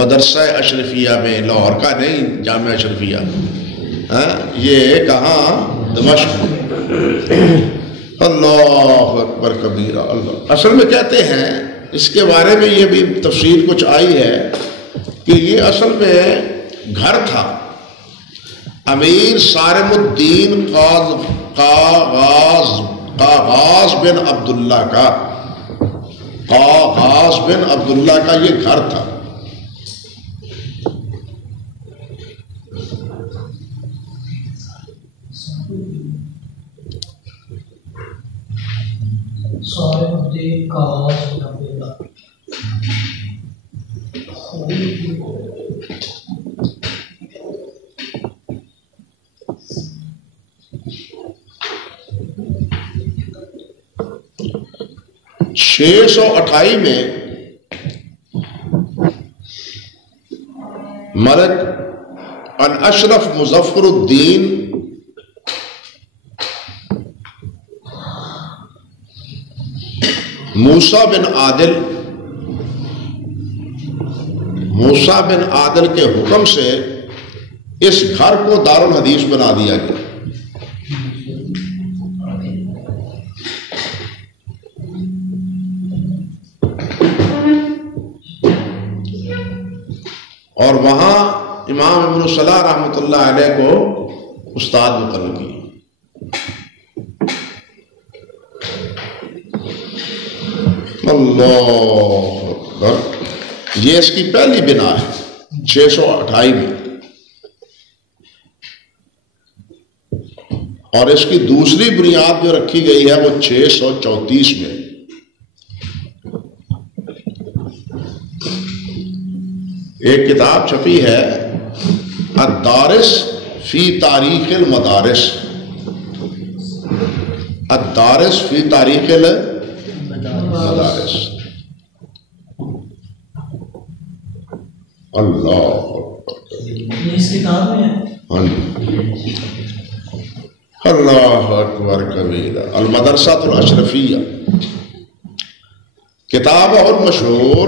مدرسہ اشرفیہ میں، لاہور کا نہیں، جامعہ اشرفیہ، یہ کہاں؟ دمشق۔ اللہ اکبر کبیرہ، اللہ۔ اصل میں کہتے ہیں اس کے بارے میں یہ بھی تفصیل کچھ آئی ہے کہ یہ اصل میں گھر تھا امیر صارم الدین قاغاز بن عبداللہ کا، قاغاز بن عبداللہ کا یہ گھر تھا۔ صارم الدین قاغاز بن عبداللہ۔ 628 میں ملک الاشرف مظفر الدین موسیٰ بن عادل کے حکم سے اس گھر کو دارالحدیث بنا دیا گیا۔ اور وہاں امام ابن صلاح رحمۃ اللہ علیہ کو استاد مقرر کیا۔ اللہ اکبر، یہ اس کی پہلی بنا ہے 628 میں، اور اس کی دوسری بنیاد جو رکھی گئی ہے وہ 634 میں۔ ایک کتاب چھپی ہے الدارس فی تاریخ المدارس، الدارس فی تاریخ المدارس۔ اللہ اس کتاب میں ہاں جی، اللہ اکبر کبیرہ۔ المدرسۃ الاشرفیہ کتاب اور مشہور،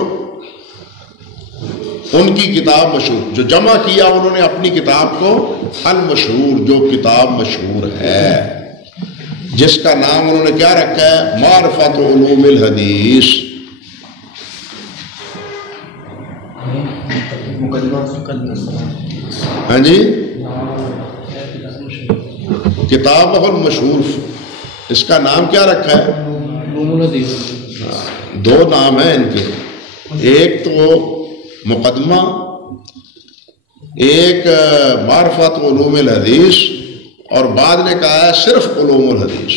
ان کی کتاب مشہور، جو جمع کیا انہوں نے اپنی کتاب کو المشہور، جو کتاب مشہور ہے، جس کا نام انہوں نے کیا رکھا ہے؟ معرفت علوم الحدیث۔ ہاں جی، کتاب بہت مشہور، اس کا نام کیا رکھا ہے؟ دو نام ہیں ان کے، ایک تو مقدمہ، ایک معرفت علوم الحدیث، اور بعد نے کہا ہے صرف علوم الحدیث۔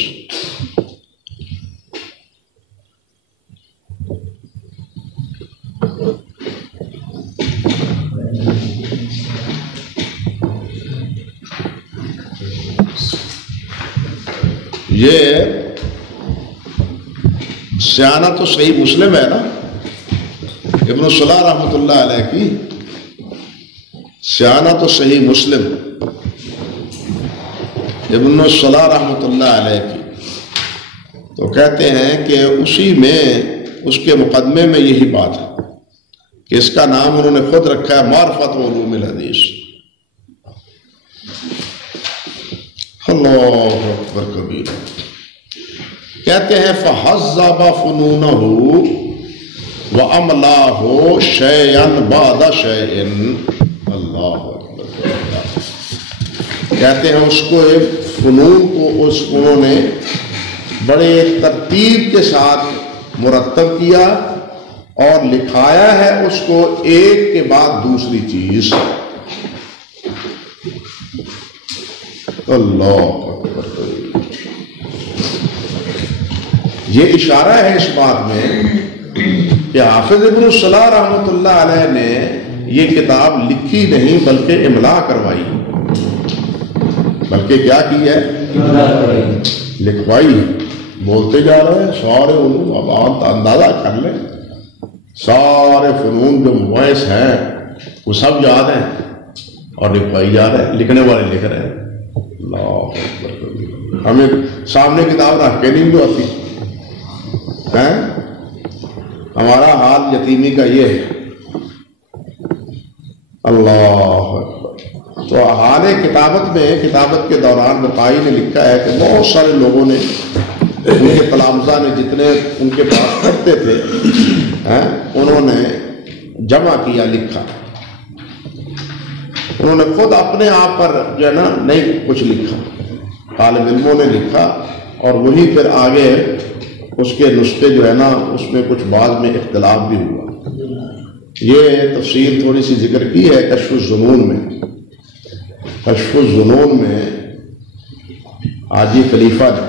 یہ سیانہ تو صحیح مسلم ہے نا، ابن الصلاح رحمۃ اللہ علیہ کی سیانت و صحیح مسلم ابن الصلاح رحمۃ اللہ علیہ کی، تو کہتے ہیں کہ اسی میں اس کے مقدمے میں یہی بات ہے کہ اس کا نام انہوں نے خود رکھا ہے معرفت علوم الحدیث۔ اللہ اکبر کبیر۔ کہتے ہیں فحذب فنونہ واملاہ شیئا بعد شیء۔ اللہ اکبر۔ کہتے ہیں اس کو ایک فنون کو انہوں نے بڑے ترتیب کے ساتھ مرتب کیا اور لکھایا ہے اس کو ایک کے بعد دوسری چیز۔ اللہ اکبر۔ یہ اشارہ ہے اس بات میں کہ حافظ ابن الصلاح رحمۃ اللہ علیہ نے یہ کتاب لکھی نہیں بلکہ املا کروائی، بلکہ کیا کی ہے؟ لکھوائی۔ بولتے جا رہے ہیں سارے علوم، اب آپ اندازہ کر لیں سارے فنون جو مباحث ہیں وہ سب یاد ہیں اور لکھوائی جا رہے ہیں، لکھنے والے لکھ رہے ہیں۔ اللہ اکبر۔ ہمیں سامنے کتاب رکھ کے نہیں جو آتی ہے، ہمارا حال یتیمی کا یہ ہے۔ اللہ اکبر۔ تو حال کتابت میں، کتابت کے دوران بقائی نے لکھا ہے کہ بہت سارے لوگوں نے، ان کے تلامذہ نے جتنے ان کے پاس پڑھتے تھے انہوں نے جمع کیا، لکھا۔ انہوں نے خود اپنے آپ پر جو ہے نا نہیں کچھ لکھا، طالب علموں نے لکھا، اور وہی پھر آگے اس کے نسخے جو ہے نا اس میں کچھ بعد میں اختلاف بھی ہوا۔ یہ تفصیل تھوڑی سی ذکر کی ہے کشف الظنون میں۔ کشف الظنون میں حاجی خلیفہ نے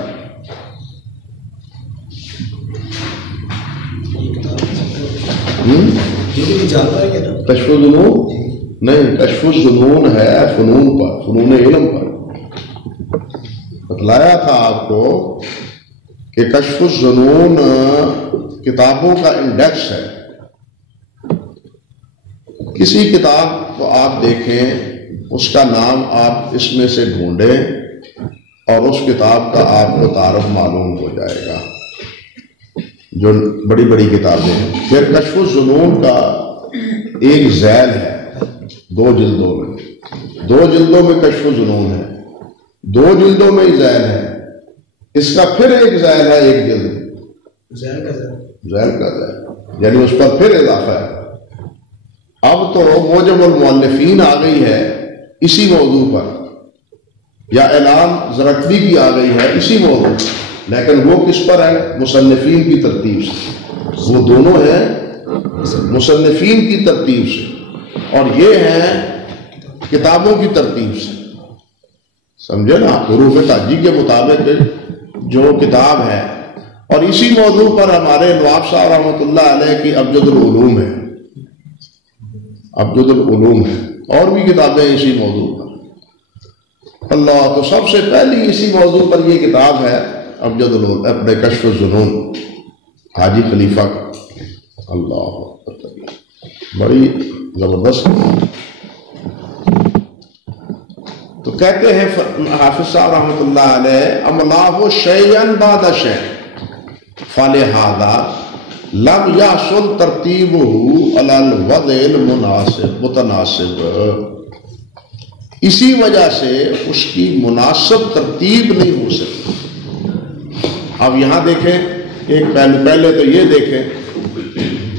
کشف الظنون نہیں، کشف الظنون ہے فنون پر، فنون علم پر۔ بتلایا تھا آپ کو کہ کشف الظنون کتابوں کا انڈیکس ہے۔ کسی کتاب کو آپ دیکھیں، اس کا نام آپ اس میں سے ڈھونڈیں اور اس کتاب کا آپ کو تعارف معلوم ہو جائے گا، جو بڑی بڑی کتابیں ہیں۔ پھر کشف الظنون کا ایک ذیل ہے 2 جلدوں میں، 2 جلدوں میں کشف الظنون ہے، 2 جلدوں میں ہی ذیل ہے، اس کا پھر ایک ذیل ہے 1 جلد، ذیل کا ذیل یعنی اس پر پھر اضافہ ہے۔ اب تو موجب المؤلفین آ گئی ہے اسی موضوع پر، یا اعلان زرقوی کی آ گئی ہے اسی موضوع، لیکن وہ کس پر ہے؟ مصنفین کی ترتیب سے۔ وہ دونوں ہیں مصنفین کی ترتیب سے، اور یہ ہیں کتابوں کی ترتیب سے۔ سمجھے نا؟ حروف تاجی کے مطابق جو کتاب ہے، اور اسی موضوع پر ہمارے نواب صاحب رحمۃ اللہ علیہ کی ابجد العلوم ہے، ابجد العلوم ہے، اور بھی کتابیں اسی موضوع پر۔ اللہ، تو سب سے پہلی اسی موضوع پر یہ کتاب ہے ابجد العلوم، اپنے کشف الظنون حاجی خلیفہ کا۔ اللہ بڑی زبردست۔ تو کہتے ہیں حافظ صاحب رحمۃ اللہ علیہ املاہ شیئا بعد شیء فلہذا لم یحصل ترتیبہ علی الوضع المتناسب۔ اسی وجہ سے اس کی مناسب ترتیب نہیں ہو سکتی۔ اب یہاں دیکھیں ایک پہلے تو یہ دیکھیں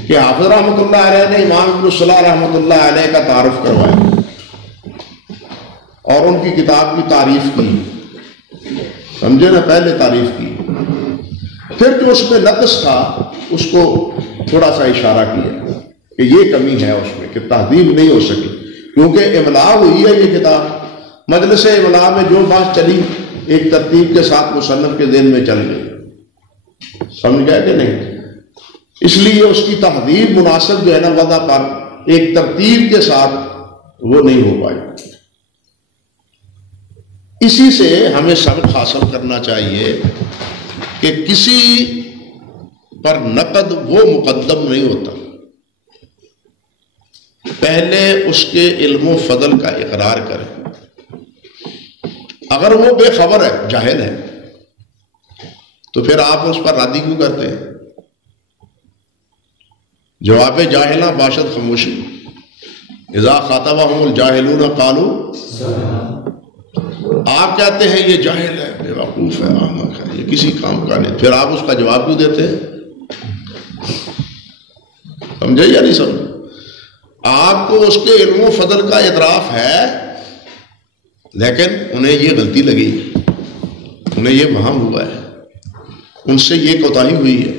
کہ حافظ رحمۃ اللہ علیہ نے امام ابن الصلاح رحمۃ اللہ علیہ کا تعارف کروایا اور ان کی کتاب کی تعریف کی، سمجھے نا؟ پہلے تعریف کی، پھر جو اس میں نقص تھا اس کو تھوڑا سا اشارہ کیا کہ یہ کمی ہے اس میں کہ تہذیب نہیں ہو سکی، کیونکہ املا ہوئی ہے یہ کتاب، مجلس املا میں جو بات چلی ایک ترتیب کے ساتھ مصنف کے ذہن میں چل گئی، سمجھ گئے کہ نہیں؟ اس لیے اس کی تہذیب مناسب جو ہے نا وضع پر ایک ترتیب کے ساتھ وہ نہیں ہو پائی۔ اسی سے ہمیں سبق حاصل کرنا چاہیے کہ کسی پر نقد وہ مقدم نہیں ہوتا پہلے اس کے علم و فضل کا اقرار کریں. اگر وہ بے خبر ہے، جاہل ہے، تو پھر آپ اس پر رادی کیوں کرتے ہیں؟ جواب جاہلہ باشد خاموشی. اذا خاطبہم الجاہلون قالوا، آپ کہتے ہیں یہ جاہل ہے، بے وقوف ہے، احمق ہے، یہ کسی کام کا نہیں، پھر آپ اس کا جواب کیوں دیتے ہیں؟ سمجھے یا نہیں سمجھے؟ آپ کو اس کے علم و فضل کا اعتراف ہے، لیکن انہیں یہ غلطی لگی، انہیں یہ وہاں ہوا ہے، ان سے یہ کوتاہی ہوئی ہے.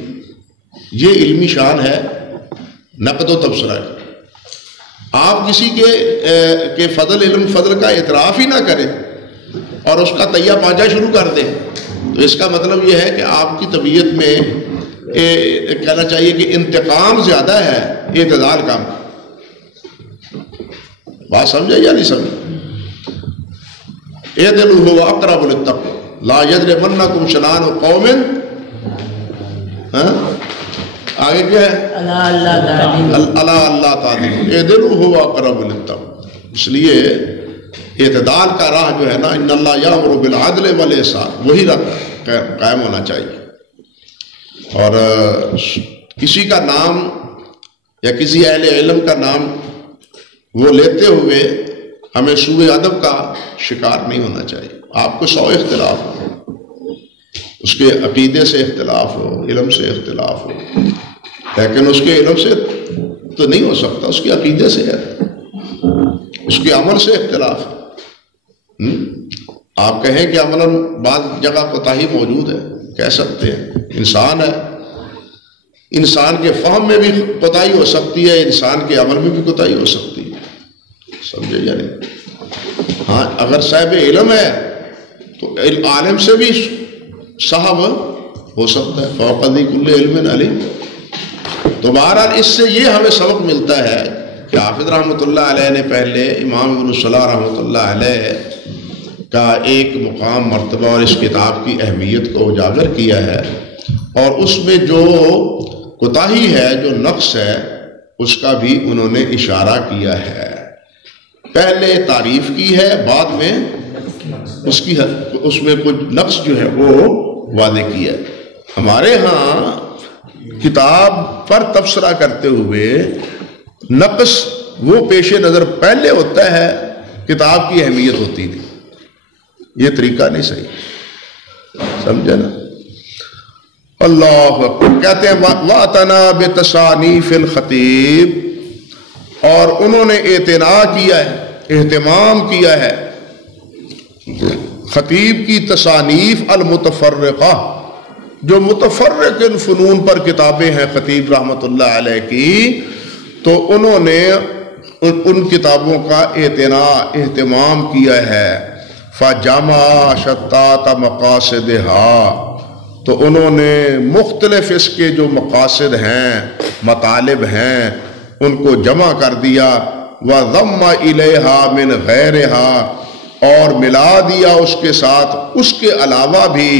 یہ علمی شان ہے نقد و تبصرہ ہے. آپ کسی کے فضل، علم فضل کا اعتراف ہی نہ کریں اور اس کا تیہ پانچا شروع کر دیں، تو اس کا مطلب یہ ہے کہ آپ کی طبیعت میں کہنا چاہیے کہ انتقام زیادہ ہے، اعتدال کم. بات سمجھے یا نہیں سمجھے؟ اعدلوا هو اقرب للتقوى لا یجرمنکم شنآن قوم. آگے کیا ہے؟ الا اللہ تعالی اعدلوا هو اقرب للتقوى. اس لیے اعتدال کا راہ جو ہے نا، ان اللہ یامر بالعدل والاحسان، وہی قائم ہونا چاہیے. اور کسی کا نام یا کسی اہل علم کا نام وہ لیتے ہوئے ہمیں سوء ادب کا شکار نہیں ہونا چاہیے. آپ کو 100 اختلاف ہو، اس کے عقیدے سے اختلاف ہو، علم سے اختلاف ہو، لیکن اس کے علم سے تو نہیں ہو سکتا، اس کے عقیدے سے ہے، اس کے عمل سے اختلاف ہے. آپ کہیں کہ عملاً بعض جگہ کوتاہی موجود ہے، کہہ سکتے ہیں، انسان ہے، انسان کے فہم میں بھی کوتاہی ہو سکتی ہے، انسان کے عمل میں بھی کوتاہی ہو سکتی ہے. سمجھے یا نہیں؟ ہاں، اگر صاحب علم ہے تو عالم سے بھی صاحب ہو سکتا ہے، فوق ذی کل علم علیم. تو بہرحال اس سے یہ ہمیں سبق ملتا ہے کہ حافظ رحمۃ اللہ علیہ نے پہلے امام ابن الصلاح رحمۃ اللہ علیہ کا ایک مقام، مرتبہ اور اس کتاب کی اہمیت کو اجاگر کیا ہے، اور اس میں جو کوتاہی ہے، جو نقص ہے، اس کا بھی انہوں نے اشارہ کیا ہے. پہلے تعریف کی ہے، بعد میں اس میں کچھ نقص جو ہے وہ واضح کیا ہے. ہمارے ہاں کتاب پر تبصرہ کرتے ہوئے نقص وہ پیش نظر پہلے ہوتا ہے، کتاب کی اہمیت ہوتی تھی. یہ طریقہ نہیں صحیح، سمجھے نا؟ اللہ اکبر. کہتے ہیں وَأَتَنَا بِتَصَانِيفِ الْخَطِيب، اور انہوں نے اعتناء کیا ہے، اہتمام کیا ہے خطیب کی تصانیف المتفرقہ، جو متفرق فنون پر کتابیں ہیں خطیب رحمۃ اللہ علیہ کی، تو انہوں نے ان کتابوں کا اعتناء، اہتمام کیا ہے. فَجَمَعَ شَتَّاتَ مَقَاصِدِهَا، تو انہوں نے مختلف اس کے جو مقاصد ہیں، مطالب ہیں، ان کو جمع کر دیا. وَضَمَّ إِلَيْهَا مِنْ غَيْرِهَا، اور ملا دیا اس کے ساتھ اس کے علاوہ بھی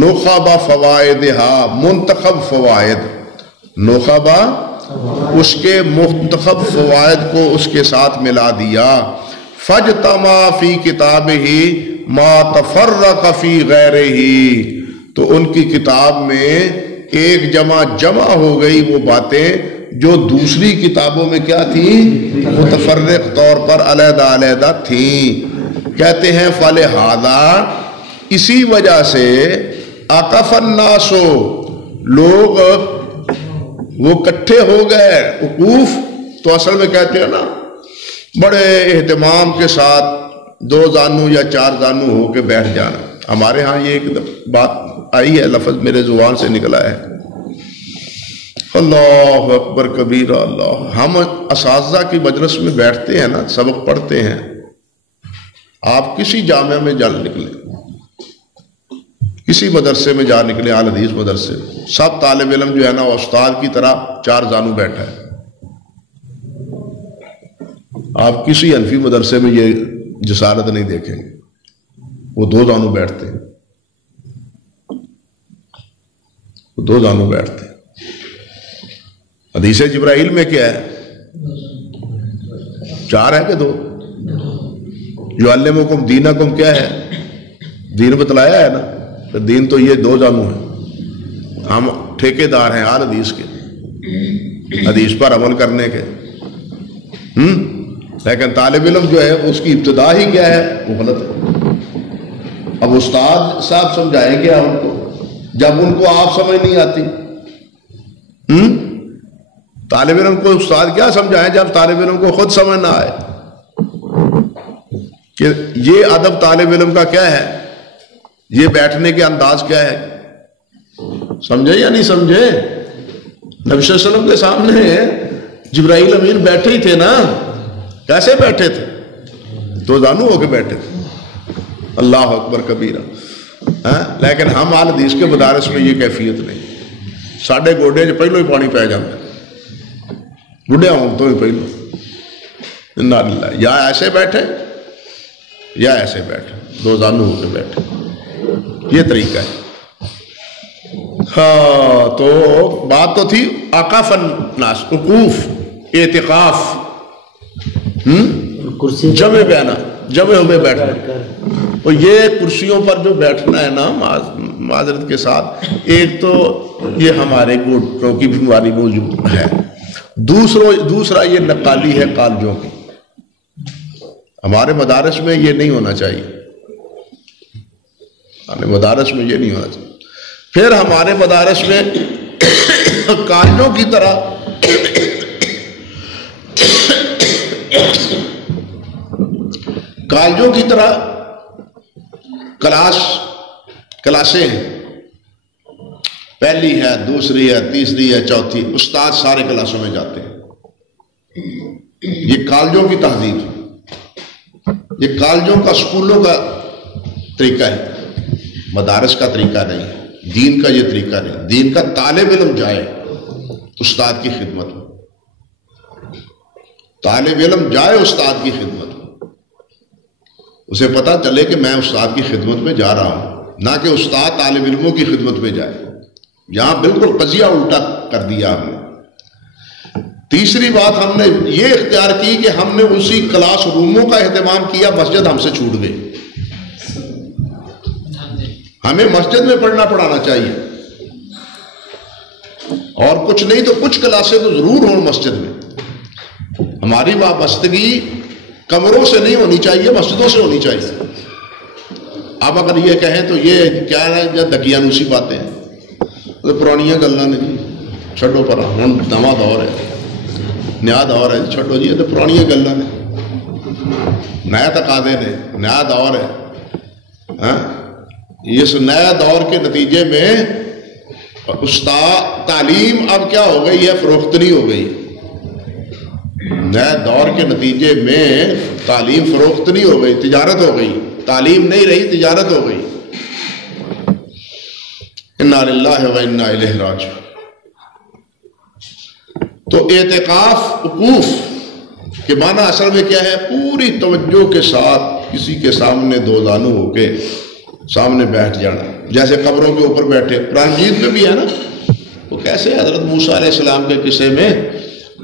نخبہ فوائدها، منتخب فوائد، نخبہ اس کے منتخب فوائد کو اس کے ساتھ ملا دیا. فَاجْتَمَعَ فِي كِتَابِهِ مَا تَفَرَّقَ فِي غَيْرِهِ، تو ان کی کتاب میں ایک جمع ہو گئی وہ باتیں جو دوسری کتابوں میں کیا تھیں، متفرق طور پر علیحدہ علیحدہ تھیں. کہتے ہیں فَلِهَذَا، اسی وجہ سے عَقَفَ النَّاسُ، لوگ وہ کٹھے ہو گئے. وقوف تو اصل میں کہتے ہیں نا، بڑے اہتمام کے ساتھ 2 زانو یا 4 زانو ہو کے بیٹھ جانا. ہمارے ہاں یہ ایک بات آئی ہے، لفظ میرے زبان سے نکلا ہے، اللہ اکبر کبیرہ. اللہ، ہم اساتذہ کی مجلس میں بیٹھتے ہیں نا، سبق پڑھتے ہیں. آپ کسی جامعہ میں جا نکلیں، کسی مدرسے میں جا نکلیں، اعلی حدیث مدرسے، سب طالب علم جو ہے نا، استاد کی طرح 4 زانو بیٹھا ہے. آپ کسی حنفی مدرسے میں یہ جسارت نہیں دیکھیں گے، وہ 2 زانو بیٹھتے ہیں، وہ 2 زانو بیٹھتے ہیں. حدیث جبرائیل میں کیا ہے؟ 4 ہے کہ 2؟ یعلمکم دینکم کیا ہے؟ دین بتلایا ہے نا. تو دین تو یہ 2 جانو ہیں. ہم ٹھیکیدار ہیں آل حدیث کے، حدیث پر عمل کرنے کے. لیکن طالب علم جو ہے اس کی ابتدا ہی کیا ہے؟ وہ غلط ہے. اب استاد صاحب سمجھائیں گے ان کو جب ان کو آپ سمجھ نہیں آتی. طالب علم کو استاد کیا سمجھائیں جب طالب علم کو خود سمجھ نہ آئے کہ یہ ادب طالب علم کا کیا ہے، یہ بیٹھنے کے انداز کیا ہے. سمجھے یا نہیں سمجھے؟ نبی صلی اللہ علیہ وسلم کے سامنے جبرائیل امین بیٹھے ہی تھے نا. کیسے بیٹھے تھے؟ 2 زانو ہو کے بیٹھے تھے. اللہ اکبر کبیرہ. لیکن ہم آل حدیث کے مدارس میں یہ کیفیت نہیں. ساڈے گوڈے جو پہلو ہی پانی پی جاتا ہے، بڑھیا ہوں تو ہی پہلو. یا ایسے بیٹھے یا ایسے بیٹھے، 2 زانو ہو کے بیٹھے. یہ طریقہ ہے. ہاں تو بات تو تھی عقف الناس، وقوف، اعتقاف، جمع بیانا، جمع ہوئے بیٹھنا. تو یہ کرسیوں پر جو بیٹھنا ہے نا معذرت کے ساتھ، ایک تو یہ ہمارے گھٹنوں کی بیماری موجود ہے، دوسرا یہ نقالی ہے کالجوں کی. ہمارے مدارس میں یہ نہیں ہونا چاہیے. ہمارے مدارس میں یہ نہیں ہونا چاہیے. پھر ہمارے مدارس میں کالجوں کی طرح کلاسیں ہیں. پہلی ہے، دوسری ہے، تیسری ہے، چوتھی. استاد سارے کلاسوں میں جاتے ہیں. یہ کالجوں کی تہذیب ہے. یہ کالجوں کا، اسکولوں کا طریقہ ہے، مدارس کا طریقہ نہیں. دین کا یہ طریقہ نہیں. دین کا طالب علم جائے استاد کی خدمت میں. طالب علم جائے استاد کی خدمت میں. اسے پتا چلے کہ میں استاد کی خدمت میں جا رہا ہوں، نہ کہ استاد طالب علموں کی خدمت میں جائے. یہاں بالکل قضیہ الٹا کر دیا ہم نے. تیسری بات ہم نے یہ اختیار کی کہ ہم نے اسی کلاس روموں کا اہتمام کیا. مسجد ہم سے چھوٹ گئی. ہمیں مسجد میں پڑھانا چاہیے، اور کچھ نہیں تو کچھ کلاسیں تو ضرور ہوں مسجد میں. ہماری وابستگی کمروں سے نہیں ہونی چاہیے، مسجدوں سے ہونی چاہیے. اب اگر یہ کہیں تو یہ کیا ہے، دقیانوسی باتیں ہیں. تو پرانیاں گلاں نے جی چھڈو پر، ہوں نواں دور ہے، نیا دور ہے. چھڈو جی، یہ تو پرانیاں گلاں نے، نیا تقاضے نے، نیا دور ہے. اس نیا دور کے نتیجے میں استاد تعلیم اب کیا ہو گئی ہے؟ فروختنی ہو گئی. نئے دور کے نتیجے میں تعلیم فروختنی ہو گئی، تجارت ہو گئی. تعلیم نہیں رہی، تجارت ہو گئی. انا للہ و انا الیہ راجعون. تو اعتکاف، وقوف کے معنی اصل میں کیا ہے؟ پوری توجہ کے ساتھ کسی کے سامنے 2 زانو ہو کے سامنے بیٹھ جانا. جیسے قبروں کے اوپر بیٹھے. قرآن مجید میں بھی ہے نا. وہ کیسے حضرت موسیٰ علیہ السلام کے قصے میں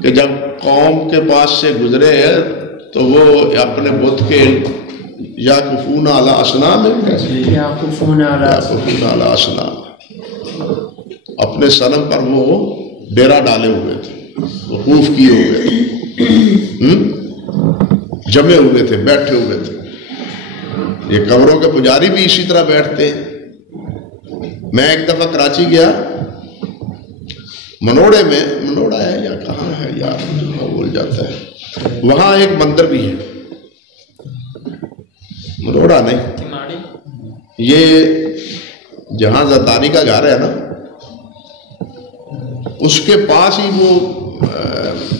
کہ جب قوم کے پاس سے گزرے تو وہ اپنے بت کے یعکفون علی اصنام، اپنے صنم پر وہ ڈیرا ڈالے ہوئے تھے، وقوف کیے ہوئے تھے، جمے ہوئے تھے، بیٹھے ہوئے تھے. یہ قبروں کے پجاری بھی اسی طرح بیٹھتے ہیں. میں ایک دفعہ کراچی گیا، منوڑے میں، منوڑا ہے یا کہاں ہے یار بھول جاتا ہے، وہاں ایک مندر بھی ہے. منوڑا نہیں، یہ جہاں زرداری کا گھر ہے نا، اس کے پاس ہی وہ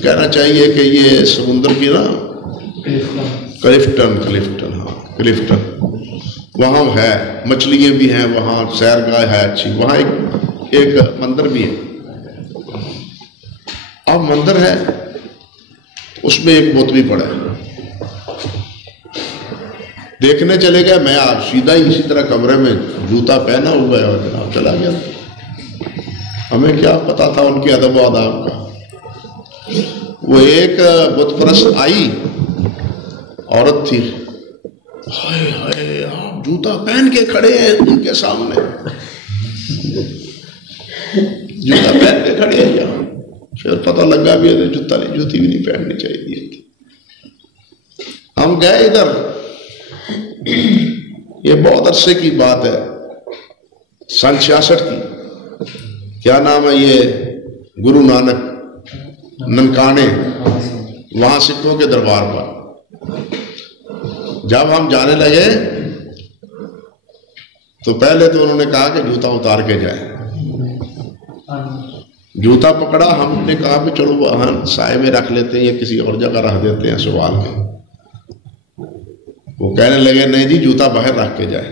کہنا چاہیے کہ یہ سمندر کی نا کلفٹن، ہاں کلفٹن، وہاں ہے، مچھلیاں بھی ہیں وہاں، سیرگاہ ہے اچھی. وہاں ایک مندر بھی ہے. اب مندر ہے، اس میں ایک بت بھی پڑا ہے. دیکھنے چلے گئے. میں آپ سیدھا ہی اسی طرح کمرے میں جوتا پہنا ہوا ہے اور جناب چلا گیا. ہمیں کیا پتا تھا ان کے ادب و آداب کا. وہ ایک بت پرست آئی عورت تھی، ہائے ہائے آپ جوتا پہن کے کھڑے ہیں ان کے سامنے، جوتا پہن کے کھڑے ہیں یہاں. پھر پتہ لگا بھی ہے جوتی بھی نہیں پہننی چاہیے تھی. ہم گئے ادھر، یہ بہت عرصے کی بات ہے، سن 66 کی. کیا نام ہے یہ گرو نانک ننکانے، وہاں سکھوں کے دربار پر جب ہم جانے لگے تو پہلے تو انہوں نے کہا کہ جوتا اتار کے جائے. جوتا پکڑا، ہم نے کہا کہ چلو وہاں سائے میں رکھ لیتے ہیں یا کسی اور جگہ رکھ دیتے ہیں سوال میں. وہ کہنے لگے نہیں جی جوتا باہر رکھ کے جائے.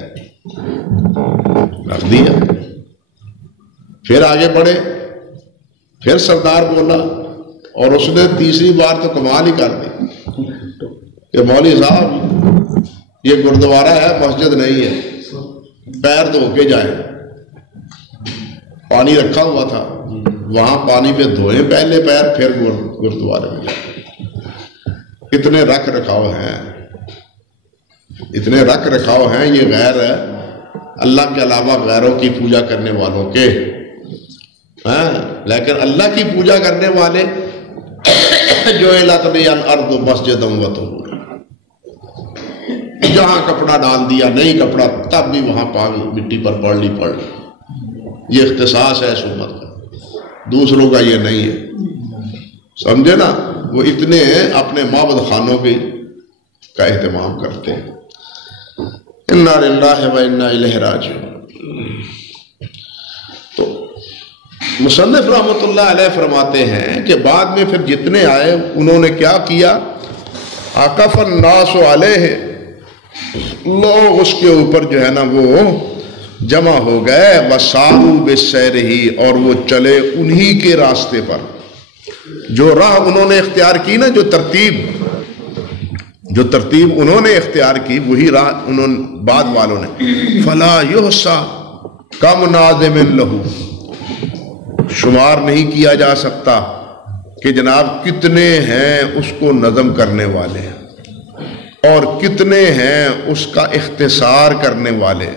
رکھ دیا. پھر آگے بڑھے، پھر سردار بولا، اور اس نے تیسری بار تو کمال ہی کر دی کہ مولوی صاحب یہ گردوارہ ہے، مسجد نہیں ہے، پیر دھو کے جائیں. پانی رکھا ہوا تھا، وہاں پانی پہ دھوئے پہلے پیر، پھر گردوارے میں جائیں. اتنے رکھ رکھاؤ ہیں، اتنے رکھ رکھاؤ ہیں. یہ غیر ہے اللہ کے علاوہ غیروں کی پوجا کرنے والوں کے. لیکن اللہ کی پوجا کرنے والے جو لَتَنِيَ الْأَرْضُ مَسْجِدًا وَطَهُورًا، جہاں کپڑا ڈال دیا نہیں کپڑا تب بھی وہاں مٹی پر پڑ لی. یہ اختصاص ہے اس امت کا، دوسروں کا یہ نہیں ہے. سمجھے نا؟ وہ اتنے اپنے معبد خانوں کا اہتمام کرتے ہیں. اِنَّا لِلَّهِ وَإِنَّا إِلَيْهِ رَاجِعُونَ. تو مصنف رحمۃ اللہ علیہ فرماتے ہیں کہ بعد میں پھر جتنے آئے انہوں نے کیا کیا، عَقَفَ النَّاسُ عَلَيْهِ، لوگ اس کے اوپر جو ہے نا وہ جمع ہو گئے. وَسَارُوا بِالسَّيْرِ، اور وہ چلے انہی کے راستے پر، جو راہ انہوں نے اختیار کی نا، جو ترتیب انہوں نے اختیار کی وہی راہ انہوں بعد والوں نے. فَلَا يُحْصَى كَمْ نَاظِمٍ لَهُ، شمار نہیں کیا جا سکتا کہ جناب کتنے ہیں اس کو نظم کرنے والے اور کتنے ہیں اس کا اختصار کرنے والے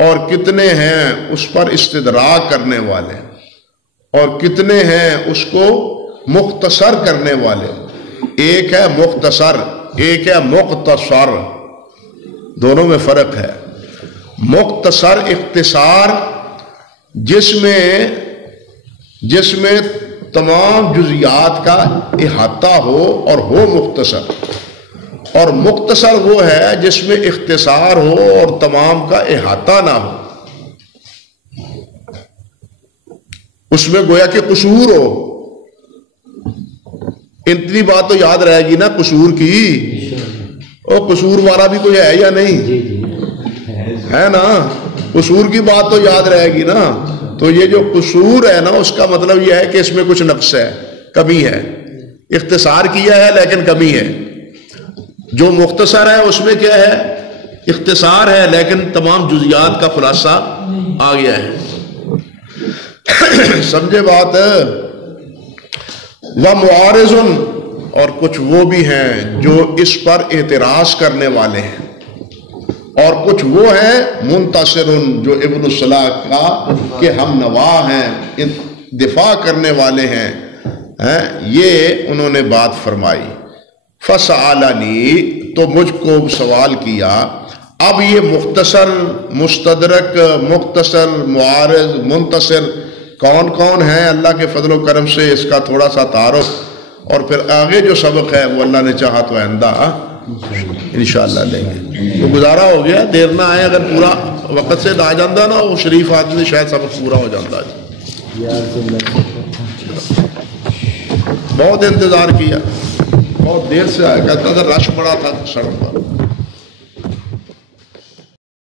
اور کتنے ہیں اس پر استدراک کرنے والے اور کتنے ہیں اس کو مختصر کرنے والے. ایک ہے مختصر، ایک ہے مختصر، دونوں میں فرق ہے. مختصر اختصار جس میں تمام جزیات کا احاطہ ہو اور ہو مختصر، اور مختصر وہ ہے جس میں اختصار ہو اور تمام کا احاطہ نہ ہو. اس میں گویا کہ قصور ہو. اتنی بات تو یاد رہے گی نا قصور کی. اور قصور والا بھی کوئی ہے یا نہیں ہے نا؟ قصور کی بات تو یاد رہے گی نا. تو یہ جو قصور ہے نا اس کا مطلب یہ ہے کہ اس میں کچھ نقص ہے، کمی ہے. اختصار کیا ہے لیکن کمی ہے. جو مختصر ہے اس میں کیا ہے؟ اختصار ہے لیکن تمام جزیات کا خلاصہ آ گیا ہے. سمجھے بات؟ وَمُعَارِضٌ، اور کچھ وہ بھی ہیں جو اس پر اعتراض کرنے والے ہیں، اور کچھ وہ ہیں منتصرن جو ابن الصلاح کا کہ ہم نوا ہیں، دفاع کرنے والے ہیں. یہ انہوں نے بات فرمائی. فَسَأَلَنِي، تو مجھ کو سوال کیا. اب یہ مختصر، مستدرک، مختصر، معارض، منتصر کون کون ہیں اللہ کے فضل و کرم سے اس کا تھوڑا سا تعارف، اور پھر آگے جو سبق ہے وہ اللہ نے چاہا تو آئندہ انشاءاللہ لیں گے. وہ گزارا ہو گیا، دیر نہ آئے. اگر پورا وقت سے آ جاتا نا وہ شریف آدمی شاید سبق پورا ہو جاتا ہے. بہت انتظار کیا، بہت دیر سے آیا، کہتا تھا رش پڑا تھا سڑک پر.